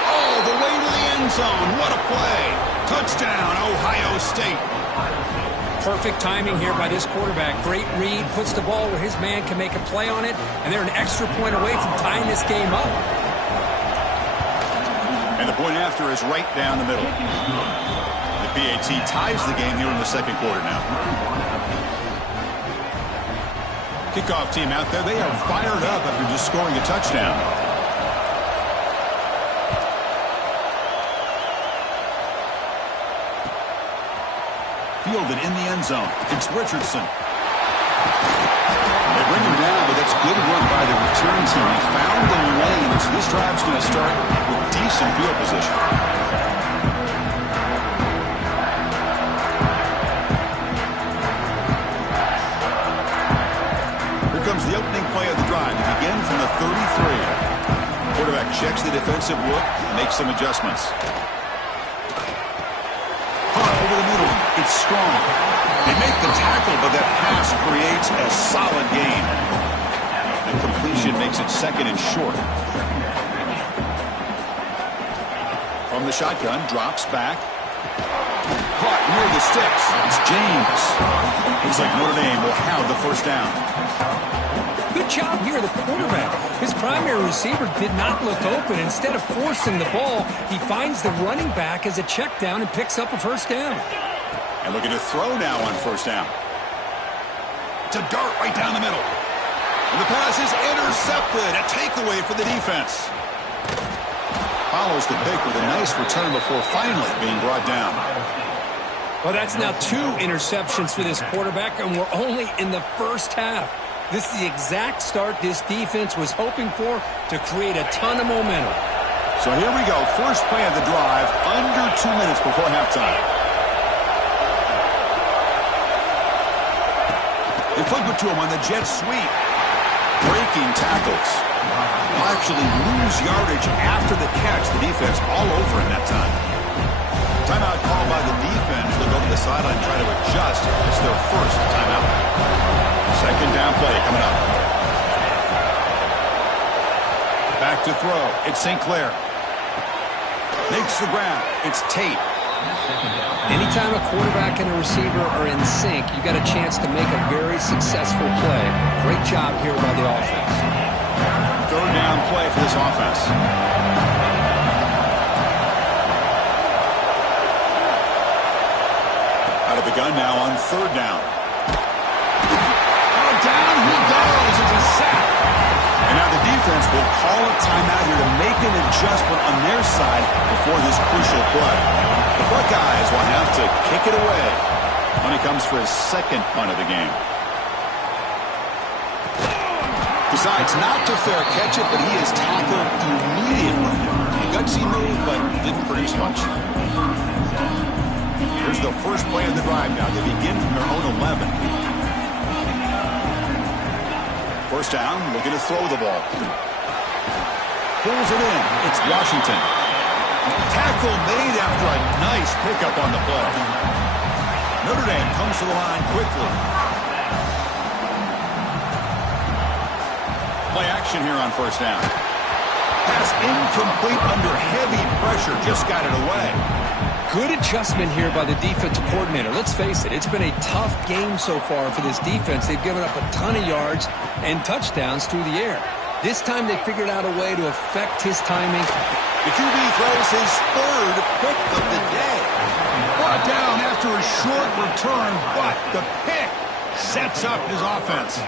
All the way to the end zone. What a play. Touchdown, Ohio State. Perfect timing here by this quarterback. Great read, puts the ball where his man can make a play on it, and they're an extra point away from tying this game up. And the point after is right down the middle. The PAT ties the game here in the second quarter now. Kickoff team out there, they are fired up after just scoring a touchdown. Fielded in the end zone. It's Richardson. They bring him down, but that's good work by the return team. He found the lane, so this drive's going to start with decent field position. Here comes the opening play of the drive. It begins from the 33. Quarterback checks the defensive look, makes some adjustments. Over the middle, it's strong. They make the tackle, but that pass creates a solid gain. The completion makes it second and short. From the shotgun, drops back. Caught near the sticks. It's James. Looks like Notre Dame will have the first down. Good job here, the quarterback. His primary receiver did not look open. Instead of forcing the ball, he finds the running back as a check down and picks up a first down. And looking to throw now on first down. It's a dart right down the middle. And the pass is intercepted. A takeaway for the defense. Follows the pick with a nice return before finally being brought down. Well, that's now 2 interceptions for this quarterback, and we're only in the first half. This is the exact start this defense was hoping for to create a ton of momentum. So here we go. First play of the drive, under 2 minutes before halftime. They flip it to him on the jet sweep. Breaking tackles. They'll actually lose yardage after the catch. The defense all over in that time. Timeout called by the defense. They'll go to the sideline, try to adjust. It's their first timeout. Second down play coming up. Back to throw. It's St. Clair. Makes the grab. It's Tate. Anytime a quarterback and a receiver are in sync, you got a chance to make a very successful play. Great job here by the offense. Third down play for this offense. Out of the gun now on third down. Down he goes. It's a sack. And now the defense will call a timeout here to make an adjustment on their side before this crucial play. The Buckeyes will have to kick it away when he comes for his second punt of the game. Decides not to fair catch it, but he is tackled immediately. A gutsy move, but didn't produce much. Here's the first play of the drive now. They begin from their own 11. First down, looking to throw the ball. Pulls it in. It's Washington. Tackle made after a nice pickup on the play. Notre Dame comes to the line quickly. Play action here on first down. Pass incomplete under heavy pressure. Just got it away. Good adjustment here by the defensive coordinator. Let's face it, it's been a tough game so far for this defense. They've given up a ton of yards and touchdowns through the air. This time they figured out a way to affect his timing. The QB throws his third pick of the day. Brought down after a short return, but the pick sets up his offense.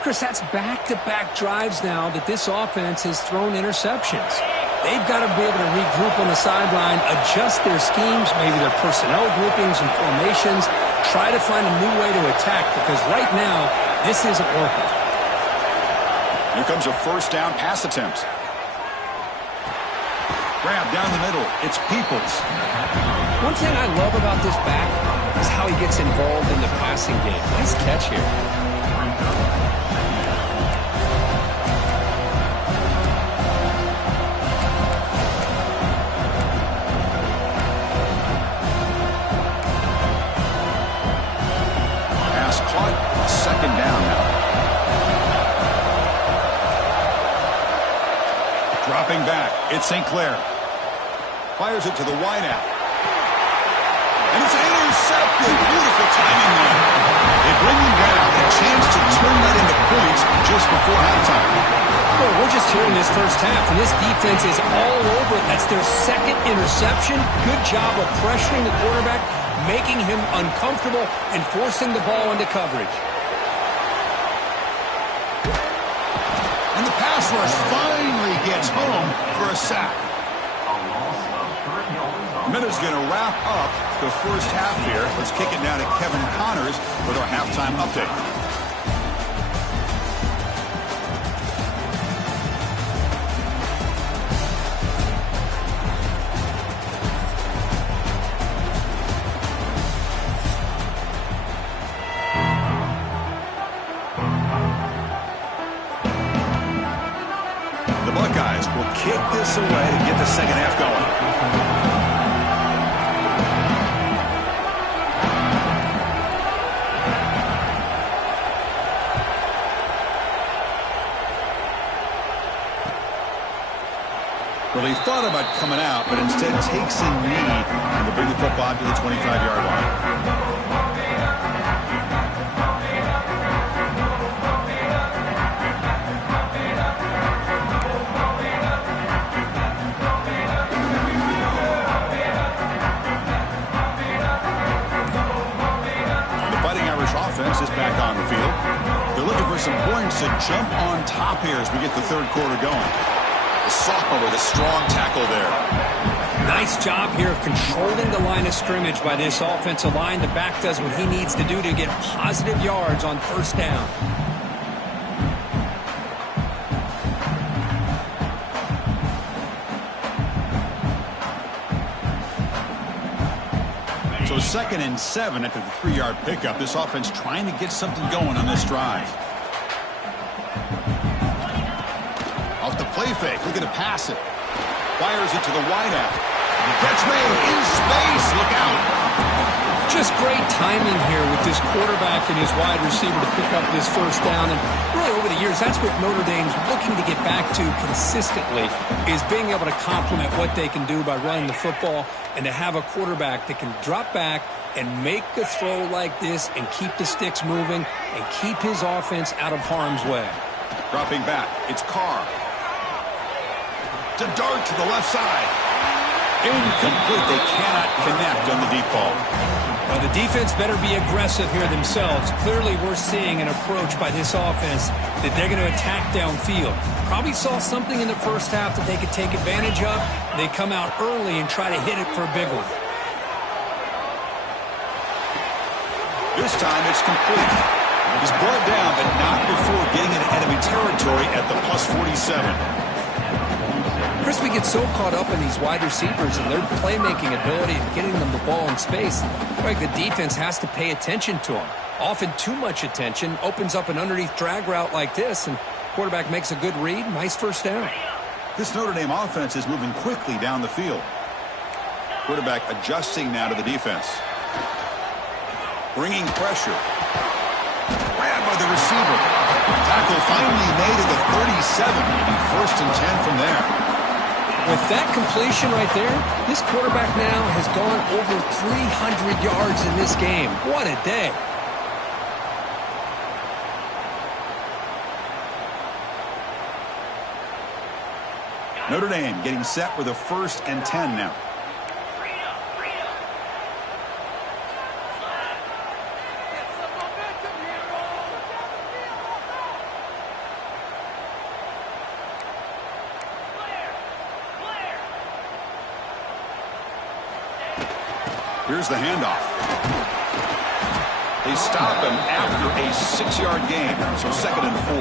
Chris, that's back-to-back drives now that this offense has thrown interceptions. They've got to be able to regroup on the sideline, adjust their schemes, maybe their personnel groupings and formations, try to find a new way to attack, because right now, this isn't working. Here comes a first down pass attempt. Grab down the middle. It's Peoples. One thing I love about this back is how he gets involved in the passing game. Nice catch here. Second down now. Dropping back. It's St. Clair. Fires it to the wideout. And it's intercepted. intercepted. Beautiful timing there. They bring him down, a chance to turn that into points just before halftime. Well, we're just here in this first half, and this defense is all over it. That's their second interception. Good job of pressuring the quarterback, making him uncomfortable, and forcing the ball into coverage. And the pass rush finally gets home for a sack. A minute's going to wrap up the first half here. Let's kick it down to Kevin Connors with our halftime update. The Buckeyes will kick this away to get the second half going. Well, he thought about coming out, but instead takes a knee and will bring the football to the 25-yard line. The Fighting Irish offense is back on the field. They're looking for some points to jump on top here as we get the third quarter going. The sophomore with a strong tackle there. Nice job here of controlling the line of scrimmage by this offensive line. The back does what he needs to do to get positive yards on first down. So 2nd and 7 after the 3-yard pickup. This offense trying to get something going on this drive. Off the play fake, looking to pass it. Fires it to the wideout. Catch made in space. Look out. Just great timing here with this quarterback and his wide receiver to pick up this first down. And really over the years, that's what Notre Dame's looking to get back to consistently, is being able to complement what they can do by running the football and to have a quarterback that can drop back and make the throw like this and keep the sticks moving and keep his offense out of harm's way. Dropping back, it's Carr. To dart to the left side. Incomplete. They cannot connect on the deep ball. Well, the defense better be aggressive here themselves. Clearly, we're seeing an approach by this offense that they're going to attack downfield. Probably saw something in the first half that they could take advantage of. They come out early and try to hit it for a big one. This time it's complete. He's brought down, but not before getting into enemy territory at the +47. Chris, we get so caught up in these wide receivers and their playmaking ability and getting them the ball in space. Like the defense has to pay attention to them. Often too much attention opens up an underneath drag route like this, and quarterback makes a good read. Nice first down. This Notre Dame offense is moving quickly down the field. Quarterback adjusting now to the defense. Bringing pressure. Grabbed by the receiver. Tackle finally made at the 37. 1st and 10 from there. With that completion right there, this quarterback now has gone over 300 yards in this game. What a day. Notre Dame getting set with a 1st and 10 now. Here's the handoff. They stop him after a 6-yard gain, so 2nd and 4.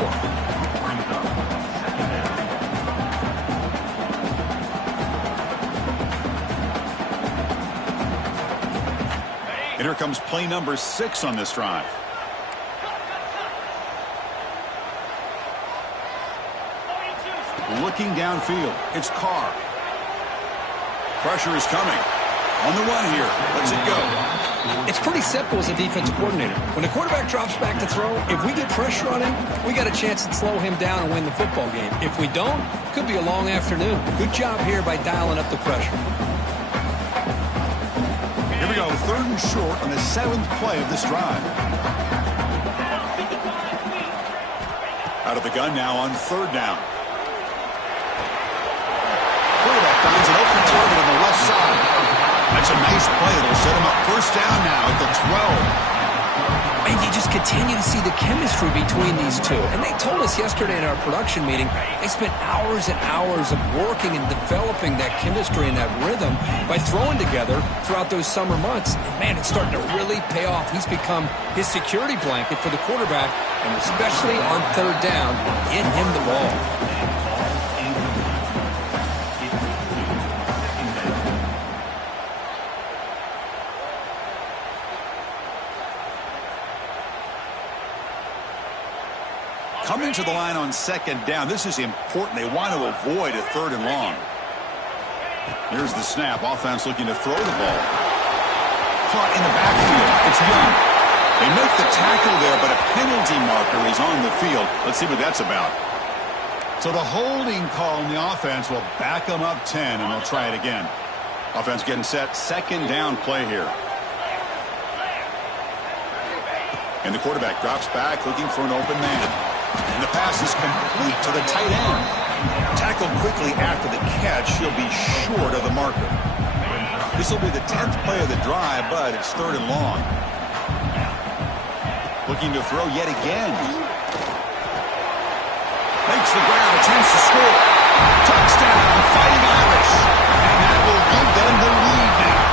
And here comes play number 6 on this drive. Looking downfield, it's Carr. Pressure is coming. On the run here. Lets it go. It's pretty simple as a defensive coordinator. When the quarterback drops back to throw, if we get pressure on him, we got a chance to slow him down and win the football game. If we don't, it could be a long afternoon. Good job here by dialing up the pressure. Here we go, 3rd and short on the 7th play of this drive. Out of the gun now on 3rd down. Quarterback finds an open target on the left side. That's a nice play. It'll set him up 1st down now at the 12. And you just continue to see the chemistry between these two. And they told us yesterday in our production meeting, they spent hours and hours of working and developing that chemistry and that rhythm by throwing together throughout those summer months. And man, it's starting to really pay off. He's become his security blanket for the quarterback, and especially on 3rd down, get him the ball. Coming to the line on 2nd down. This is important. They want to avoid a 3rd and long. Here's the snap. Offense looking to throw the ball. Caught in the backfield. It's Young. They make the tackle there, but a penalty marker is on the field. Let's see what that's about. So the holding call on the offense will back them up 10, and they'll try it again. Offense getting set. 2nd down play here. And the quarterback drops back looking for an open man. And the pass is complete to the tight end. Tackled quickly after the catch. He'll be short of the marker. This will be the 10th play of the drive, but it's 3rd and long. Looking to throw yet again. Makes the grab, a chance to score. Touchdown, Fighting Irish. And that will give them the lead now.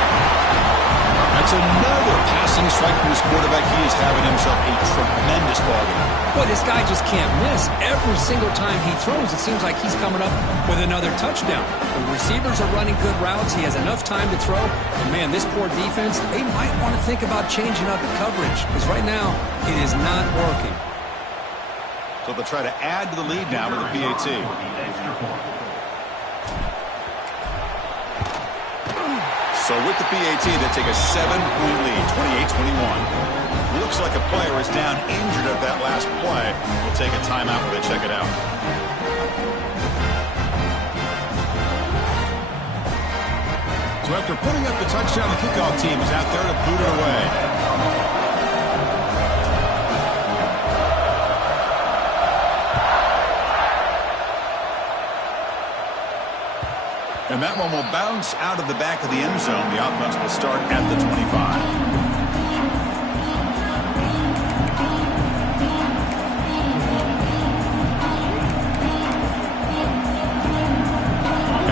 That's another passing strike from this quarterback. He is having himself a tremendous ball game. Boy, this guy just can't miss. Every single time he throws, it seems like he's coming up with another touchdown. The receivers are running good routes. He has enough time to throw. And man, this poor defense, they might want to think about changing up the coverage, because right now it is not working. So they'll try to add to the lead now with a PAT. So with the PAT, they take a 7-point lead, 28-21. Looks like a player is down injured at that last play. We'll take a timeout while they check it out. So after putting up the touchdown, the kickoff team is out there to boot it away. And that one will bounce out of the back of the end zone. The offense will start at the 25.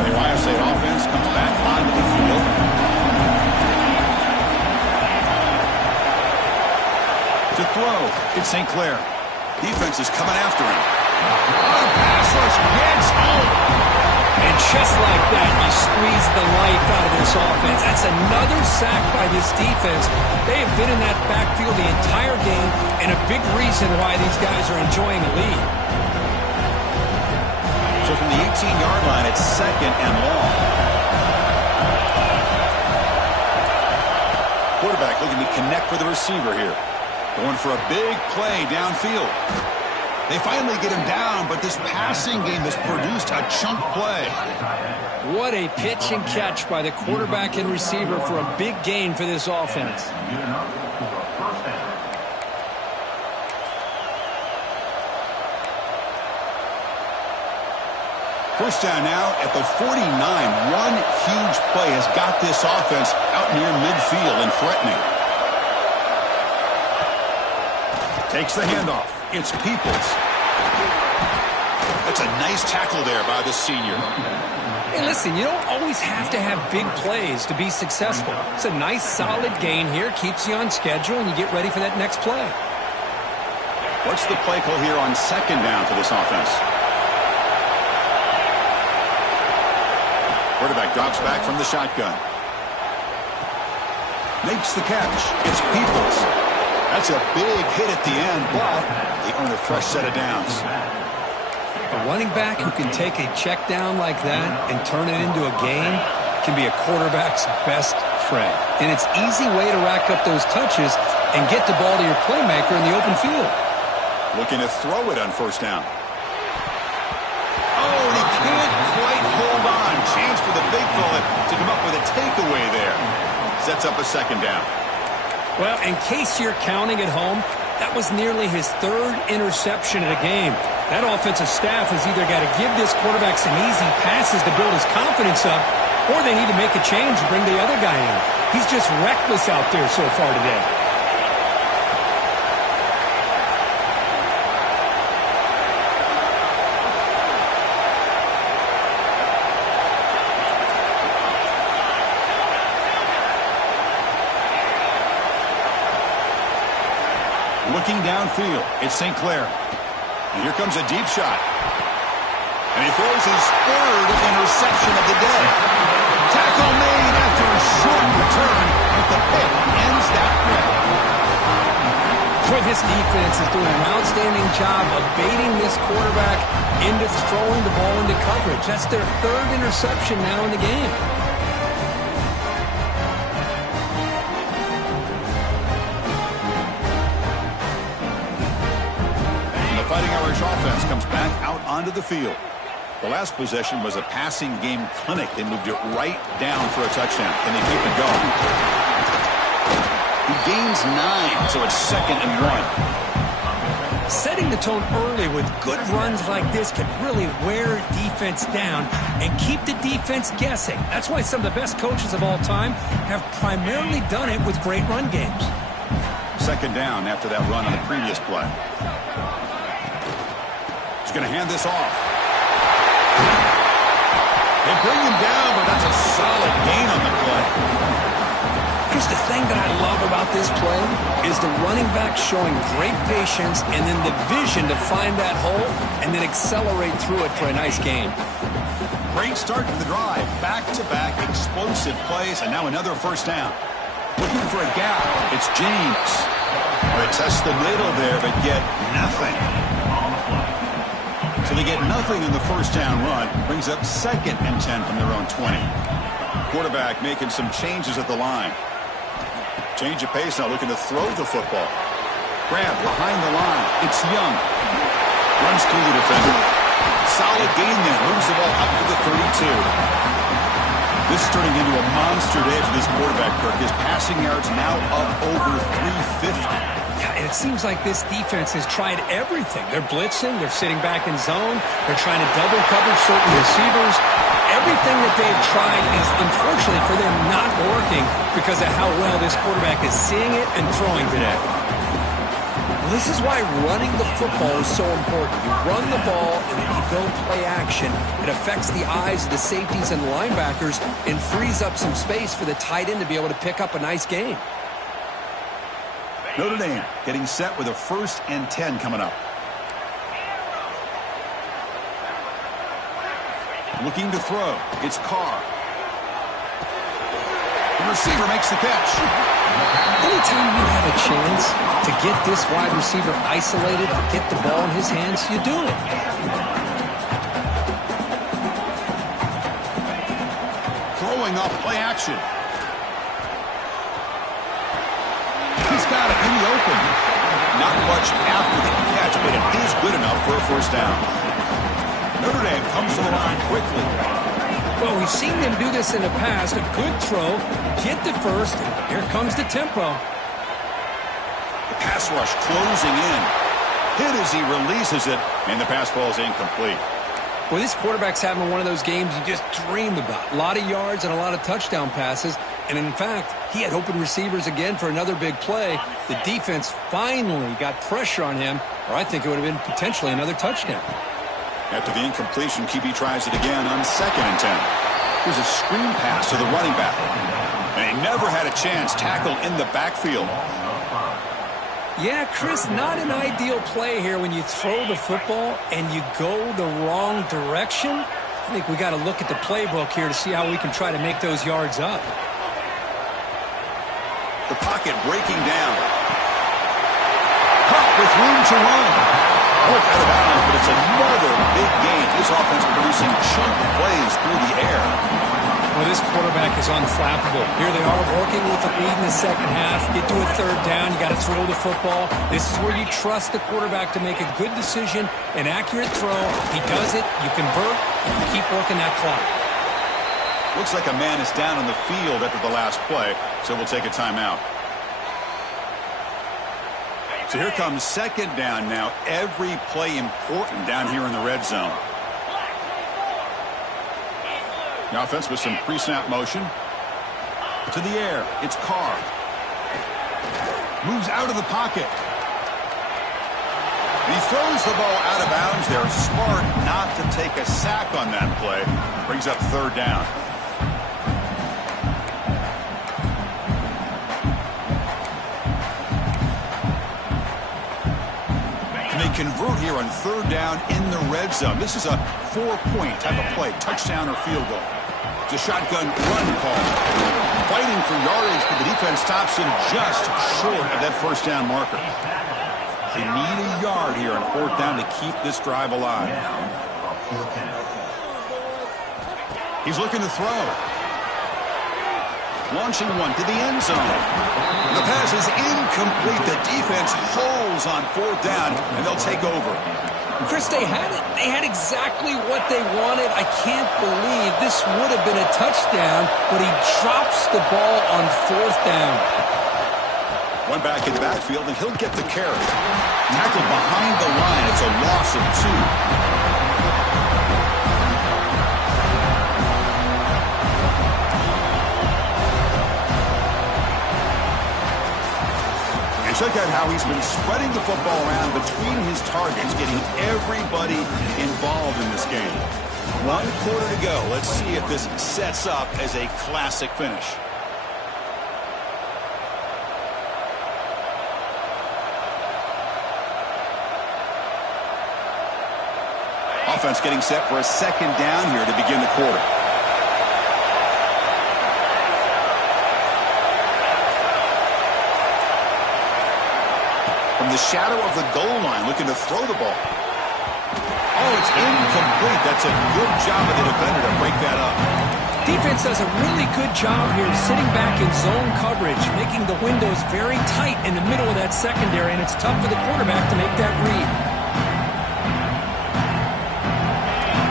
And the Ohio State offense comes back onto the field. To throw, it's St. Clair. Defense is coming after him. Oh, pass rush gets home. And just like that, you squeeze the life out of this offense. That's another sack by this defense. They have been in that backfield the entire game, and a big reason why these guys are enjoying a lead. So from the 18-yard line, it's 2nd and long. Quarterback looking to connect with the receiver here. Going for a big play downfield. They finally get him down, but this passing game has produced a chunk play. What a pitch and catch by the quarterback and receiver for a big gain for this offense. First down now at the 49. One huge play has got this offense out near midfield and threatening. Takes the handoff. It's Peoples. That's a nice tackle there by the senior. Hey, listen, you don't always have to have big plays to be successful. It's a nice, solid gain here. Keeps you on schedule, and you get ready for that next play. What's the play call here on 2nd down for this offense? Quarterback drops back from the shotgun. Makes the catch. It's Peoples. That's a big hit at the end, but they earn a fresh set of downs. A running back who can take a check down like that and turn it into a gain can be a quarterback's best friend. And it's an easy way to rack up those touches and get the ball to your playmaker in the open field. Looking to throw it on 1st down. Oh, and he can't quite hold on. Chance for the big fella to come up with a takeaway there. Set sets up a second down. Well, in case you're counting at home, that was nearly his third interception of the game. That offensive staff has either got to give this quarterback some easy passes to build his confidence up, or they need to make a change and bring the other guy in. He's just reckless out there so far today. Looking downfield, it's St. Clair. And here comes a deep shot. And he throws his third interception of the day. Tackle made after a short return, but the pick ends that play. Boy, this defense is doing an outstanding job of baiting this quarterback into throwing the ball into coverage. That's their third interception now in the game. Fighting Irish offense comes back out onto the field. The last possession was a passing game clinic. They moved it right down for a touchdown. Can they keep it going? He gains 9, so it's 2nd and 1. Setting the tone early with good runs like this can really wear defense down and keep the defense guessing. That's why some of the best coaches of all time have primarily done it with great run games. 2nd down after that run on the previous play. He's going to hand this off. They bring him down, but that's a solid gain on the play. Here's the thing that I love about this play is the running back showing great patience and then the vision to find that hole and then accelerate through it for a nice gain. Great start to the drive. Back-to-back explosive plays, and now another first down. Looking for a gap. It's James. They test the middle there, but get nothing. So they get nothing in the first down run. Brings up 2nd and 10 from their own 20. Quarterback making some changes at the line. Change of pace now, looking to throw the football. Grab behind the line. It's Young. Runs through the defender. Solid gain there. Moves the ball up to the 32. This is turning into a monster day for this quarterback, Kirk. His passing yards now up over 350. Yeah, and it seems like this defense has tried everything. They're blitzing, they're sitting back in zone, they're trying to double cover certain receivers. Everything that they've tried is, unfortunately for them, not working because of how well this quarterback is seeing it and throwing today. Well, this is why running the football is so important. You run the ball and then you go play action. It affects the eyes of the safeties and linebackers and frees up some space for the tight end to be able to pick up a nice game. Notre Dame getting set with a 1st and 10 coming up. Looking to throw. It's Carr. The receiver makes the catch. Anytime you have a chance to get this wide receiver isolated, to get the ball in his hands, you do it. Throwing off play action. He's got it in the open. Not much after the catch, but it is good enough for a first down. Notre Dame comes to the line quickly. Well, we've seen them do this in the past. A good throw, get the first, and here comes the tempo. The pass rush closing in. Hit as he releases it, and the pass ball is incomplete. Well, this quarterback's having one of those games you just dreamed about. A lot of yards and a lot of touchdown passes. And in fact, he had open receivers again for another big play. The defense finally got pressure on him, or I think it would have been potentially another touchdown. After the incompletion, QB tries it again on 2nd and 10. There's a screen pass to the running back. And he never had a chance. Tackle in the backfield. Yeah, Chris, not an ideal play here when you throw the football and you go the wrong direction. I think we got to look at the playbook here to see how we can try to make those yards up. The pocket breaking down. Caught with room to run. Out of bounds, but it's another big gain. This offense producing chunk plays through the air. Well, this quarterback is unflappable. Here they are working with a lead in the second half. Get to a 3rd down. You got to throw the football. This is where you trust the quarterback to make a good decision, an accurate throw. He does it. You convert, and you keep working that clock. Looks like a man is down on the field after the last play, so we'll take a timeout. So here comes second down now. Every play important down here in the red zone. The offense with some pre-snap motion. To the air. It's Carr. Moves out of the pocket. He throws the ball out of bounds. They're smart not to take a sack on that play. Brings up third down. They convert here on third down in the red zone. This is a 4-point type of play, touchdown or field goal. It's a shotgun run call. Fighting for yardage, but the defense stops him just short of that first down marker. They need a yard here on fourth down to keep this drive alive. He's looking to throw. Launching one to the end zone. The pass is incomplete. The defense holds on fourth down, and they'll take over. Chris, they had it. They had exactly what they wanted. I can't believe this would have been a touchdown, but he drops the ball on fourth down. One back in the backfield, and he'll get the carry. Tackled behind the line. It's a loss of 2. Check out how he's been spreading the football around between his targets, getting everybody involved in this game. 1 quarter to go. Let's see if this sets up as a classic finish. Offense getting set for a second down here to begin the quarter. From the shadow of the goal line, looking to throw the ball. Oh, it's incomplete. That's a good job of the defender to break that up. Defense does a really good job here sitting back in zone coverage, making the windows very tight in the middle of that secondary, and it's tough for the quarterback to make that read.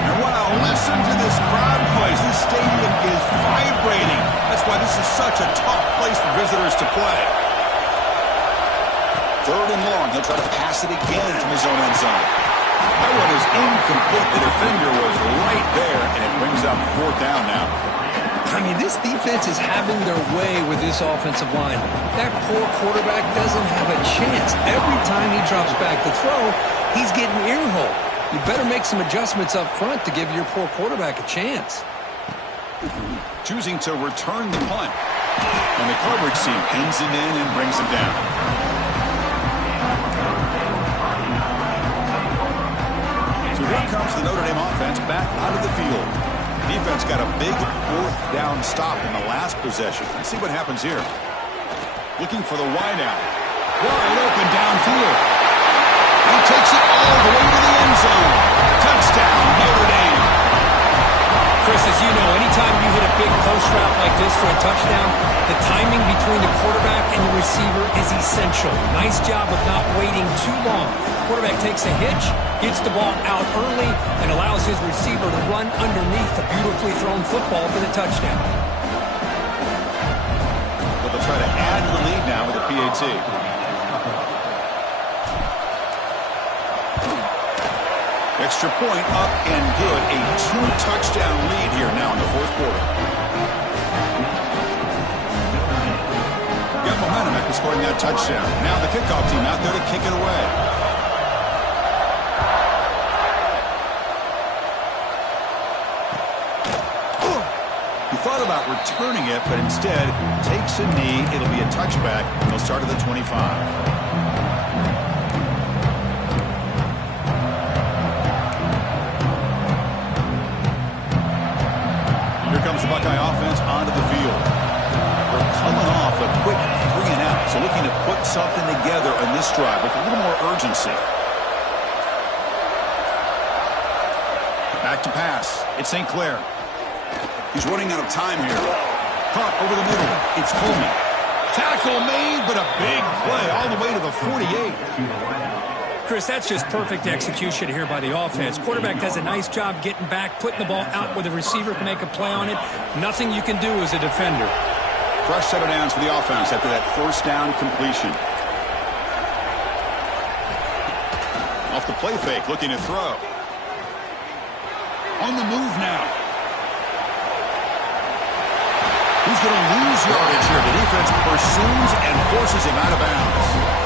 And wow, listen to this crowd noise. This stadium is vibrating. That's why this is such a tough place for visitors to play. Third and long. He'll try to pass it again from his own end zone. That one is incomplete. The defender was right there, and it brings up fourth down now. I mean, this defense is having their way with this offensive line. That poor quarterback doesn't have a chance. Every time he drops back to throw, he's getting earholed. You better make some adjustments up front to give your poor quarterback a chance. Choosing to return the punt. And the coverage team pins him in and brings him down. Here comes the Notre Dame offense back out of the field. Defense got a big fourth down stop in the last possession. Let's see what happens here. Looking for the wideout. Wide open downfield. He takes it all the way to the end zone. Touchdown, Notre Dame. Chris, as you know, anytime you hit a big post route like this for a touchdown, the timing between the quarterback and the receiver is essential. Nice job of not waiting too long. Quarterback takes a hitch, gets the ball out early, and allows his receiver to run underneath the beautifully thrown football for the touchdown. But they'll try to add to the lead now with a PAT. Extra point up and good. A 2-touchdown lead here now in the fourth quarter. Got momentum after scoring that touchdown. Now the kickoff team out there to kick it away. He thought about returning it, but instead takes a knee. It'll be a touchback, and they'll start at the 25. Here comes the Buckeye offense onto the field. They're coming off a quick 3-and-out, so looking to put something together on this drive with a little more urgency. Back to pass. It's St. Clair. He's running out of time here. Caught over the middle. It's Comey. Tackle made, but a big play all the way to the 48. Chris, that's just perfect execution here by the offense. Quarterback does a nice job getting back, putting the ball out where the receiver can make a play on it. Nothing you can do as a defender. Fresh set of downs for the offense after that first down completion. Off the play fake, looking to throw. On the move now. He's going to lose yardage here. The defense pursues and forces him out of bounds.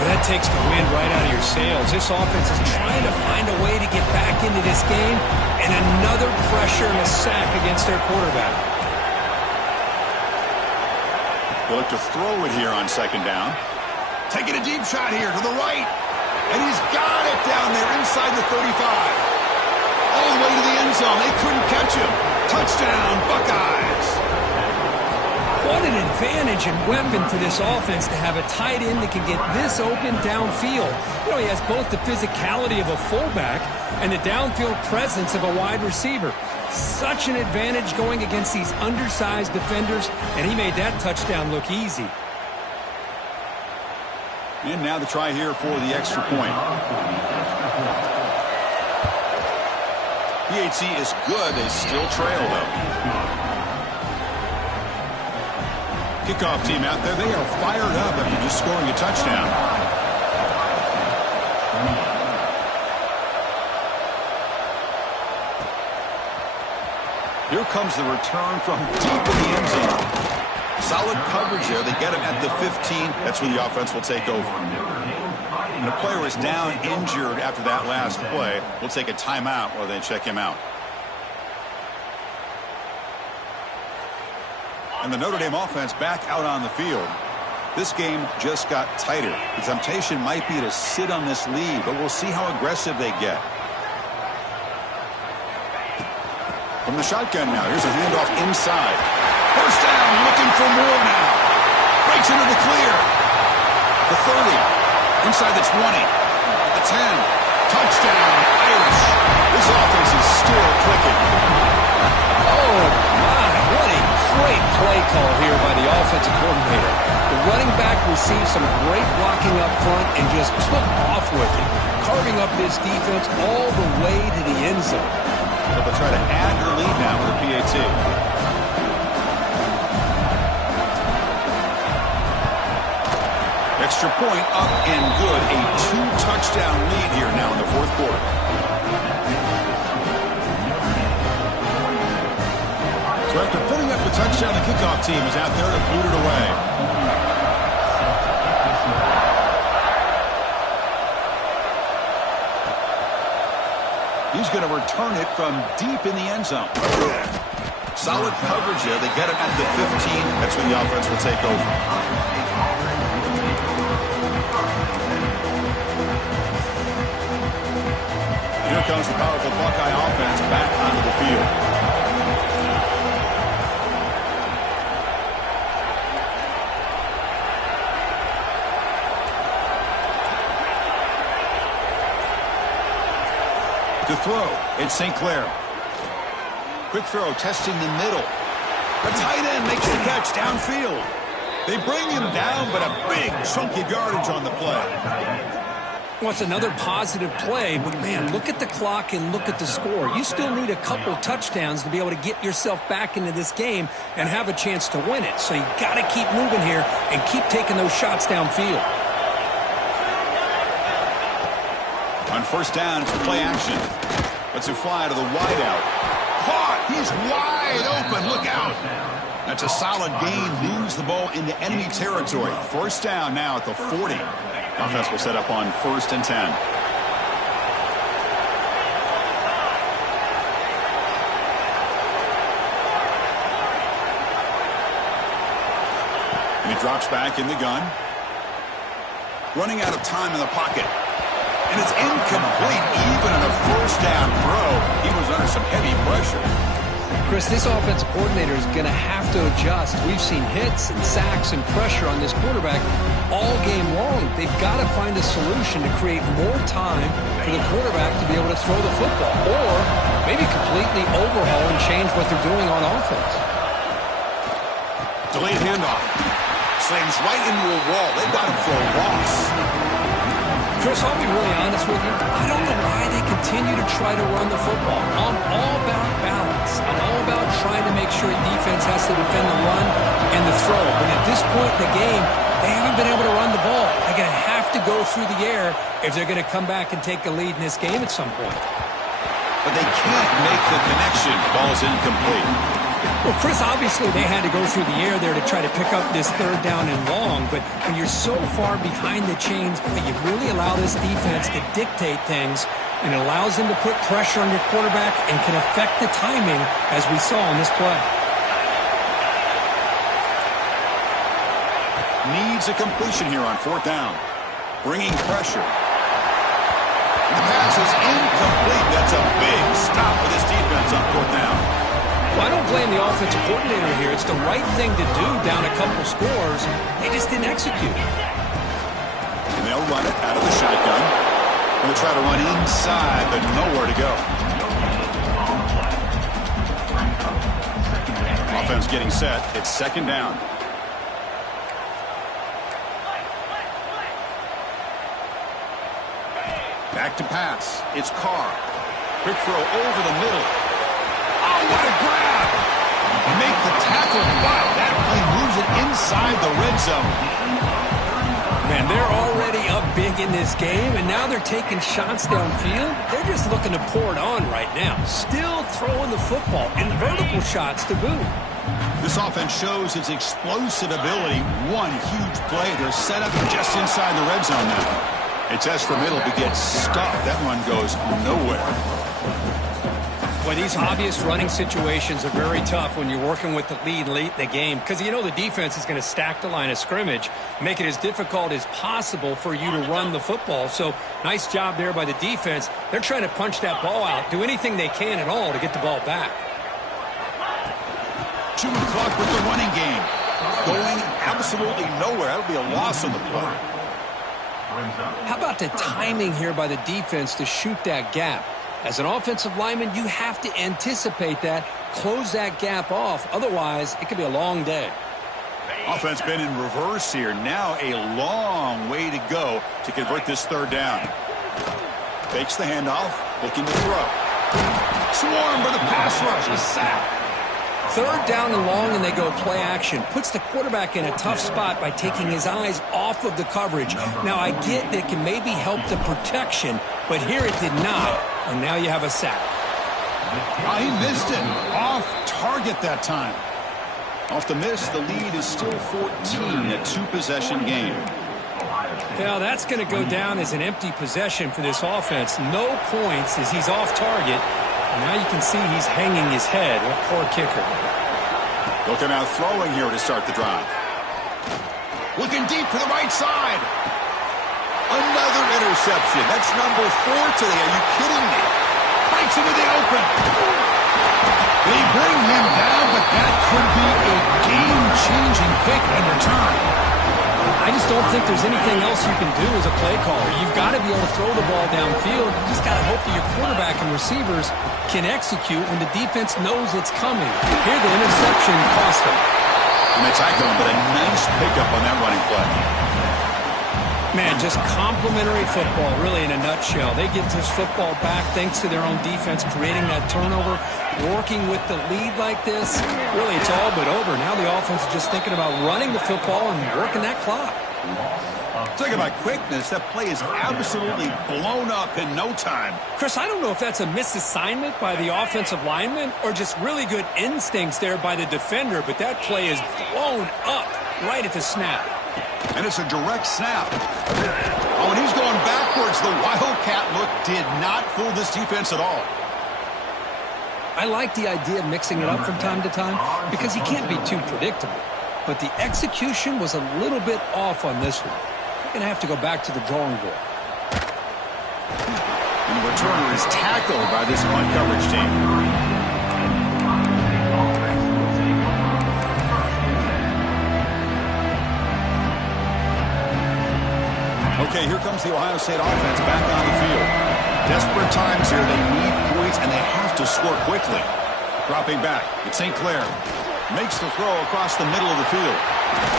Well, that takes the wind right out of your sails. This offense is trying to find a way to get back into this game, and another pressure and a sack against their quarterback. They look to throw it here on second down. Taking a deep shot here to the right. And he's got it down there inside the 35. All the way to the end zone. They couldn't catch him. Touchdown, Buckeyes. What an advantage and weapon for this offense to have a tight end that can get this open downfield. You know, he has both the physicality of a fullback and the downfield presence of a wide receiver. Such an advantage going against these undersized defenders, and he made that touchdown look easy. And now the try here for the extra point. PAT is good. They still trail, though. Kickoff team out there. They are fired up after just scoring a touchdown. Here comes the return from deep in the end zone. Solid coverage there. They get him at the 15. That's where the offense will take over. And the player is down injured after that last play. We'll take a timeout while they check him out. And the Notre Dame offense back out on the field. This game just got tighter. The temptation might be to sit on this lead, but we'll see how aggressive they get. From the shotgun now, here's a handoff inside. First down, looking for more now. Breaks into the clear. The 30, inside the 20, at the 10. Touchdown, Irish. This offense is still clicking. Oh, my, what a great play call here by the offensive coordinator. The running back received some great blocking up front and just took off with it, carving up this defense all the way to the end zone. But they'll try to add their lead now with a PAT. Extra point up and good. A 2-touchdown lead here now in the fourth quarter. So after putting up the touchdown, the kickoff team is out there to boot it away. He's going to return it from deep in the end zone. Solid coverage there. They get him at the 15. That's when the offense will take over. Here comes the powerful Buckeye offense back onto the field. To throw, it's St. Clair. Quick throw, testing the middle. The tight end makes the catch downfield. They bring him down, but a big chunk of yardage on the play. Well, it's another positive play, but, man, look at the clock and look at the score. You still need a couple touchdowns to be able to get yourself back into this game and have a chance to win it. So you got to keep moving here and keep taking those shots downfield. On first down, it's play action. Let's it fly to the wideout. Caught! He's wide open. Look out. That's a solid gain. Lose the ball into enemy territory. First down now at the 40. Offense will set up on 1st and 10. And he drops back in the gun. Running out of time in the pocket. And it's incomplete. Even in a first down throw, he was under some heavy pressure. Chris, this offensive coordinator is going to have to adjust. We've seen hits and sacks and pressure on this quarterback all game long. They've got to find a solution to create more time for the quarterback to be able to throw the football, or maybe completely overhaul and change what they're doing on offense. Delayed handoff. Slams right into a wall. They've got him for a loss. Chris, I'll be really honest with you. I don't know why they continue to try to run the football. I'm all about balance. I'm all about trying to make sure defense has to defend the run and the throw. But at this point in the game, they haven't been able to run the ball. They're going to have to go through the air if they're going to come back and take a lead in this game at some point. But they can't make the connection. Ball's incomplete. Well, Chris, obviously they had to go through the air there to try to pick up this third down and long, but when you're so far behind the chains, you really allow this defense to dictate things, and it allows them to put pressure on your quarterback and can affect the timing, as we saw in this play. Needs a completion here on fourth down. Bringing pressure. The pass is incomplete. That's a big stop for this defense on fourth down. Well, I don't blame the offensive coordinator here. It's the right thing to do down a couple scores. They just didn't execute. And they'll run it out of the shotgun. They'll try to run inside, but nowhere to go. Offense getting set. It's second down. Back to pass. It's Carr. Quick throw over the middle. Oh, what a grab! And make the tackle, but that play moves it inside the red zone. Man, they're already up big in this game, and now they're taking shots downfield. They're just looking to pour it on right now. Still throwing the football, and vertical shots to boot. This offense shows its explosive ability. One huge play. They're set up just inside the red zone now. A test for middle begets stuffed. That one goes nowhere. Well, these obvious running situations are very tough when you're working with the lead late in the game, because you know the defense is going to stack the line of scrimmage, make it as difficult as possible for you to run the football. So nice job there by the defense. They're trying to punch that ball out, do anything they can at all to get the ball back. Chewing clock with the running game. Going absolutely nowhere. That'll be a loss on the play. How about the timing here by the defense to shoot that gap? As an offensive lineman, you have to anticipate that, close that gap off. Otherwise, it could be a long day. Offense been in reverse here. Now a long way to go to convert this third down. Fakes the handoff, looking to throw. Swarm for the pass rush. A sack. Third down and long, and they go play action. Puts the quarterback in a tough spot by taking his eyes off of the coverage. Now, I get that it can maybe help the protection, but here it did not. And now you have a sack. He missed it. Off target that time. Off the miss, the lead is still 14, a two-possession game. Now, that's going to go down as an empty possession for this offense. No points as he's off target. And now you can see he's hanging his head. What poor kicker. Looking out throwing here to start the drive. Looking deep to the right side. Another interception. That's number 4 today. Are you kidding me? Breaks into the open. They bring him down, but that could be a game-changing pick in return. I just don't think there's anything else you can do as a play caller. You've got to be able to throw the ball downfield. You just got to hope that your quarterback and receivers can execute when the defense knows it's coming. Here the interception cost them. And they tackle him, but a nice pickup on that running play. Man, just complimentary football, really, in a nutshell. They get this football back thanks to their own defense, creating that turnover, working with the lead like this. Really, it's all but over. Now the offense is just thinking about running the football and working that clock. Talking about quickness, that play is absolutely blown up in no time. Chris, I don't know if that's a misassignment by the offensive lineman or just really good instincts there by the defender, but that play is blown up right at the snap. And it's a direct snap. Oh, and he's going backwards. The Wildcat look did not fool this defense at all. I like the idea of mixing it up from time to time because he can't be too predictable. But the execution was a little bit off on this one. They're going to have to go back to the drawing board. And the returner is tackled by this punt coverage team. Okay, here comes the Ohio State offense back on the field. Desperate times here. They need points, and they have to score quickly. Dropping back, it's St. Clair. Makes the throw across the middle of the field.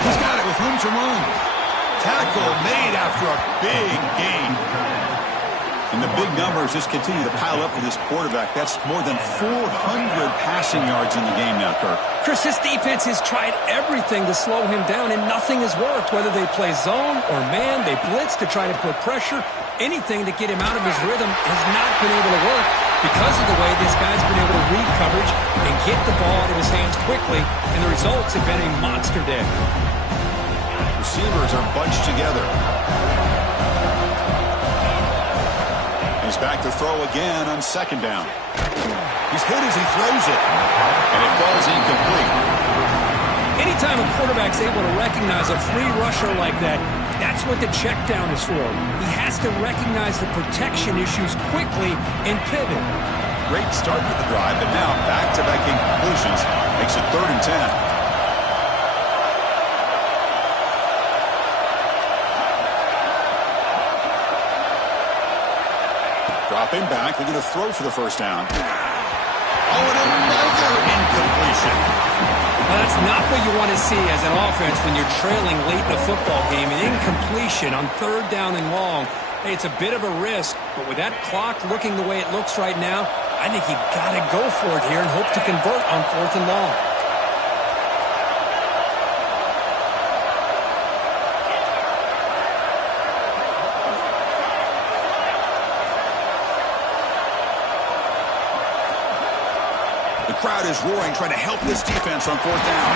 He's got it with room to run. Tackle made after a big gain. And the big numbers just continue to pile up for this quarterback. That's more than 400 passing yards in the game now, Kirk. Chris, this defense has tried everything to slow him down, and nothing has worked. Whether they play zone or man, they blitz to try to put pressure. Anything to get him out of his rhythm has not been able to work because of the way this guy's been able to read coverage and get the ball out of his hands quickly, and the results have been a monster day. Receivers are bunched together. He's back to throw again on second down. He's hit as he throws it, and it falls incomplete. Anytime a quarterback's able to recognize a free rusher like that, that's what the check down is for. He has to recognize the protection issues quickly and pivot. Great start with the drive, but now back-to-back incompletions makes it 3rd and 10. Dropping back, they're going to throw for the first down. Oh, and another incompletion. Well, that's not what you want to see as an offense when you're trailing late in a football game. An incompletion on 3rd down and long. Hey, it's a bit of a risk, but with that clock looking the way it looks right now, I think you got to go for it here and hope to convert on 4th and long. The crowd is roaring, trying to help this defense on 4th down.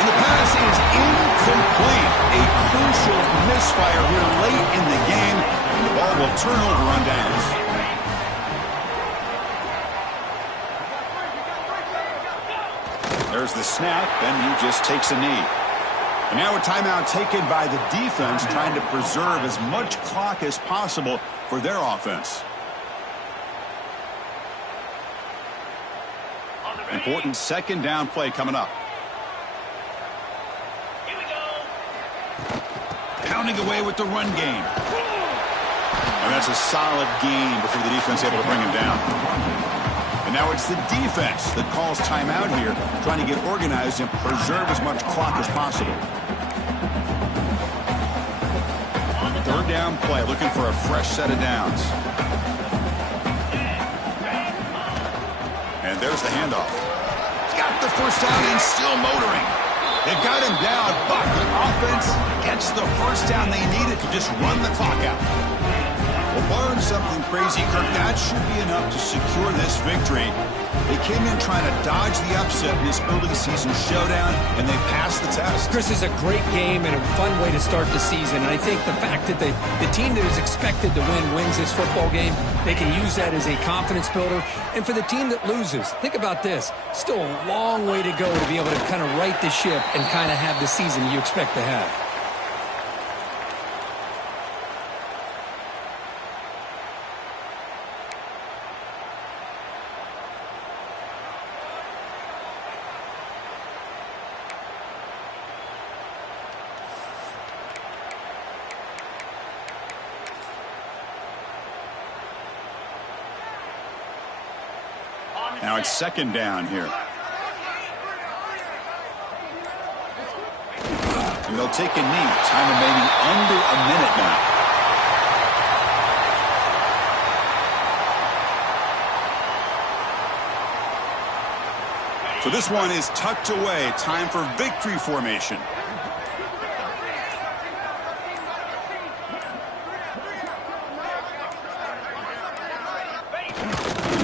And the pass is incomplete. A crucial misfire here late in the game, and the ball will turn over on downs. There's the snap, and he just takes a knee. And now a timeout taken by the defense, trying to preserve as much clock as possible for their offense. Important second down play coming up. Here we go. Pounding away with the run game. And that's a solid gain before the defense able to bring him down. And now it's the defense that calls timeout here, trying to get organized and preserve as much clock as possible. 3rd down play, looking for a fresh set of downs. And there's the handoff. Got the first down and still motoring. They've got him down, but the offense gets the first down they needed to just run the clock out. Well, barring something crazy, Kirk, that should be enough to secure this victory. They came in trying to dodge the upset in this early season showdown, and they passed the test. Chris, is a great game and a fun way to start the season. And I think the fact that the team that is expected to win wins this football game, they can use that as a confidence builder. And for the team that loses, think about this. Still a long way to go to be able to kind of right the ship and kind of have the season you expect to have. Now it's second down here. And they'll take a knee. Time remaining under a minute now. So this one is tucked away. Time for victory formation.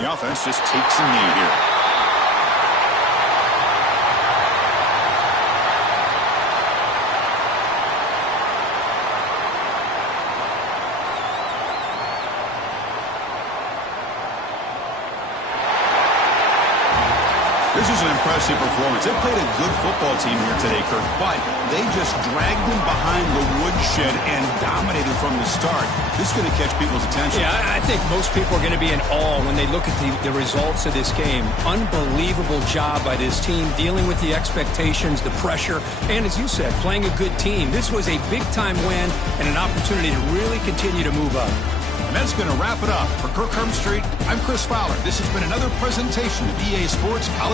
The offense just takes a knee here. This is an impressive performance. They played a good football team here today, Kirk, but they just dragged them behind the woodshed and dominated from the start. This is going to catch people's attention. Yeah, I think most people are going to be in awe when they look at the results of this game. Unbelievable job by this team, dealing with the expectations, the pressure, and as you said, playing a good team. This was a big-time win and an opportunity to really continue to move up. And that's going to wrap it up. For Kirk Hermstreet, I'm Chris Fowler. This has been another presentation of EA Sports College.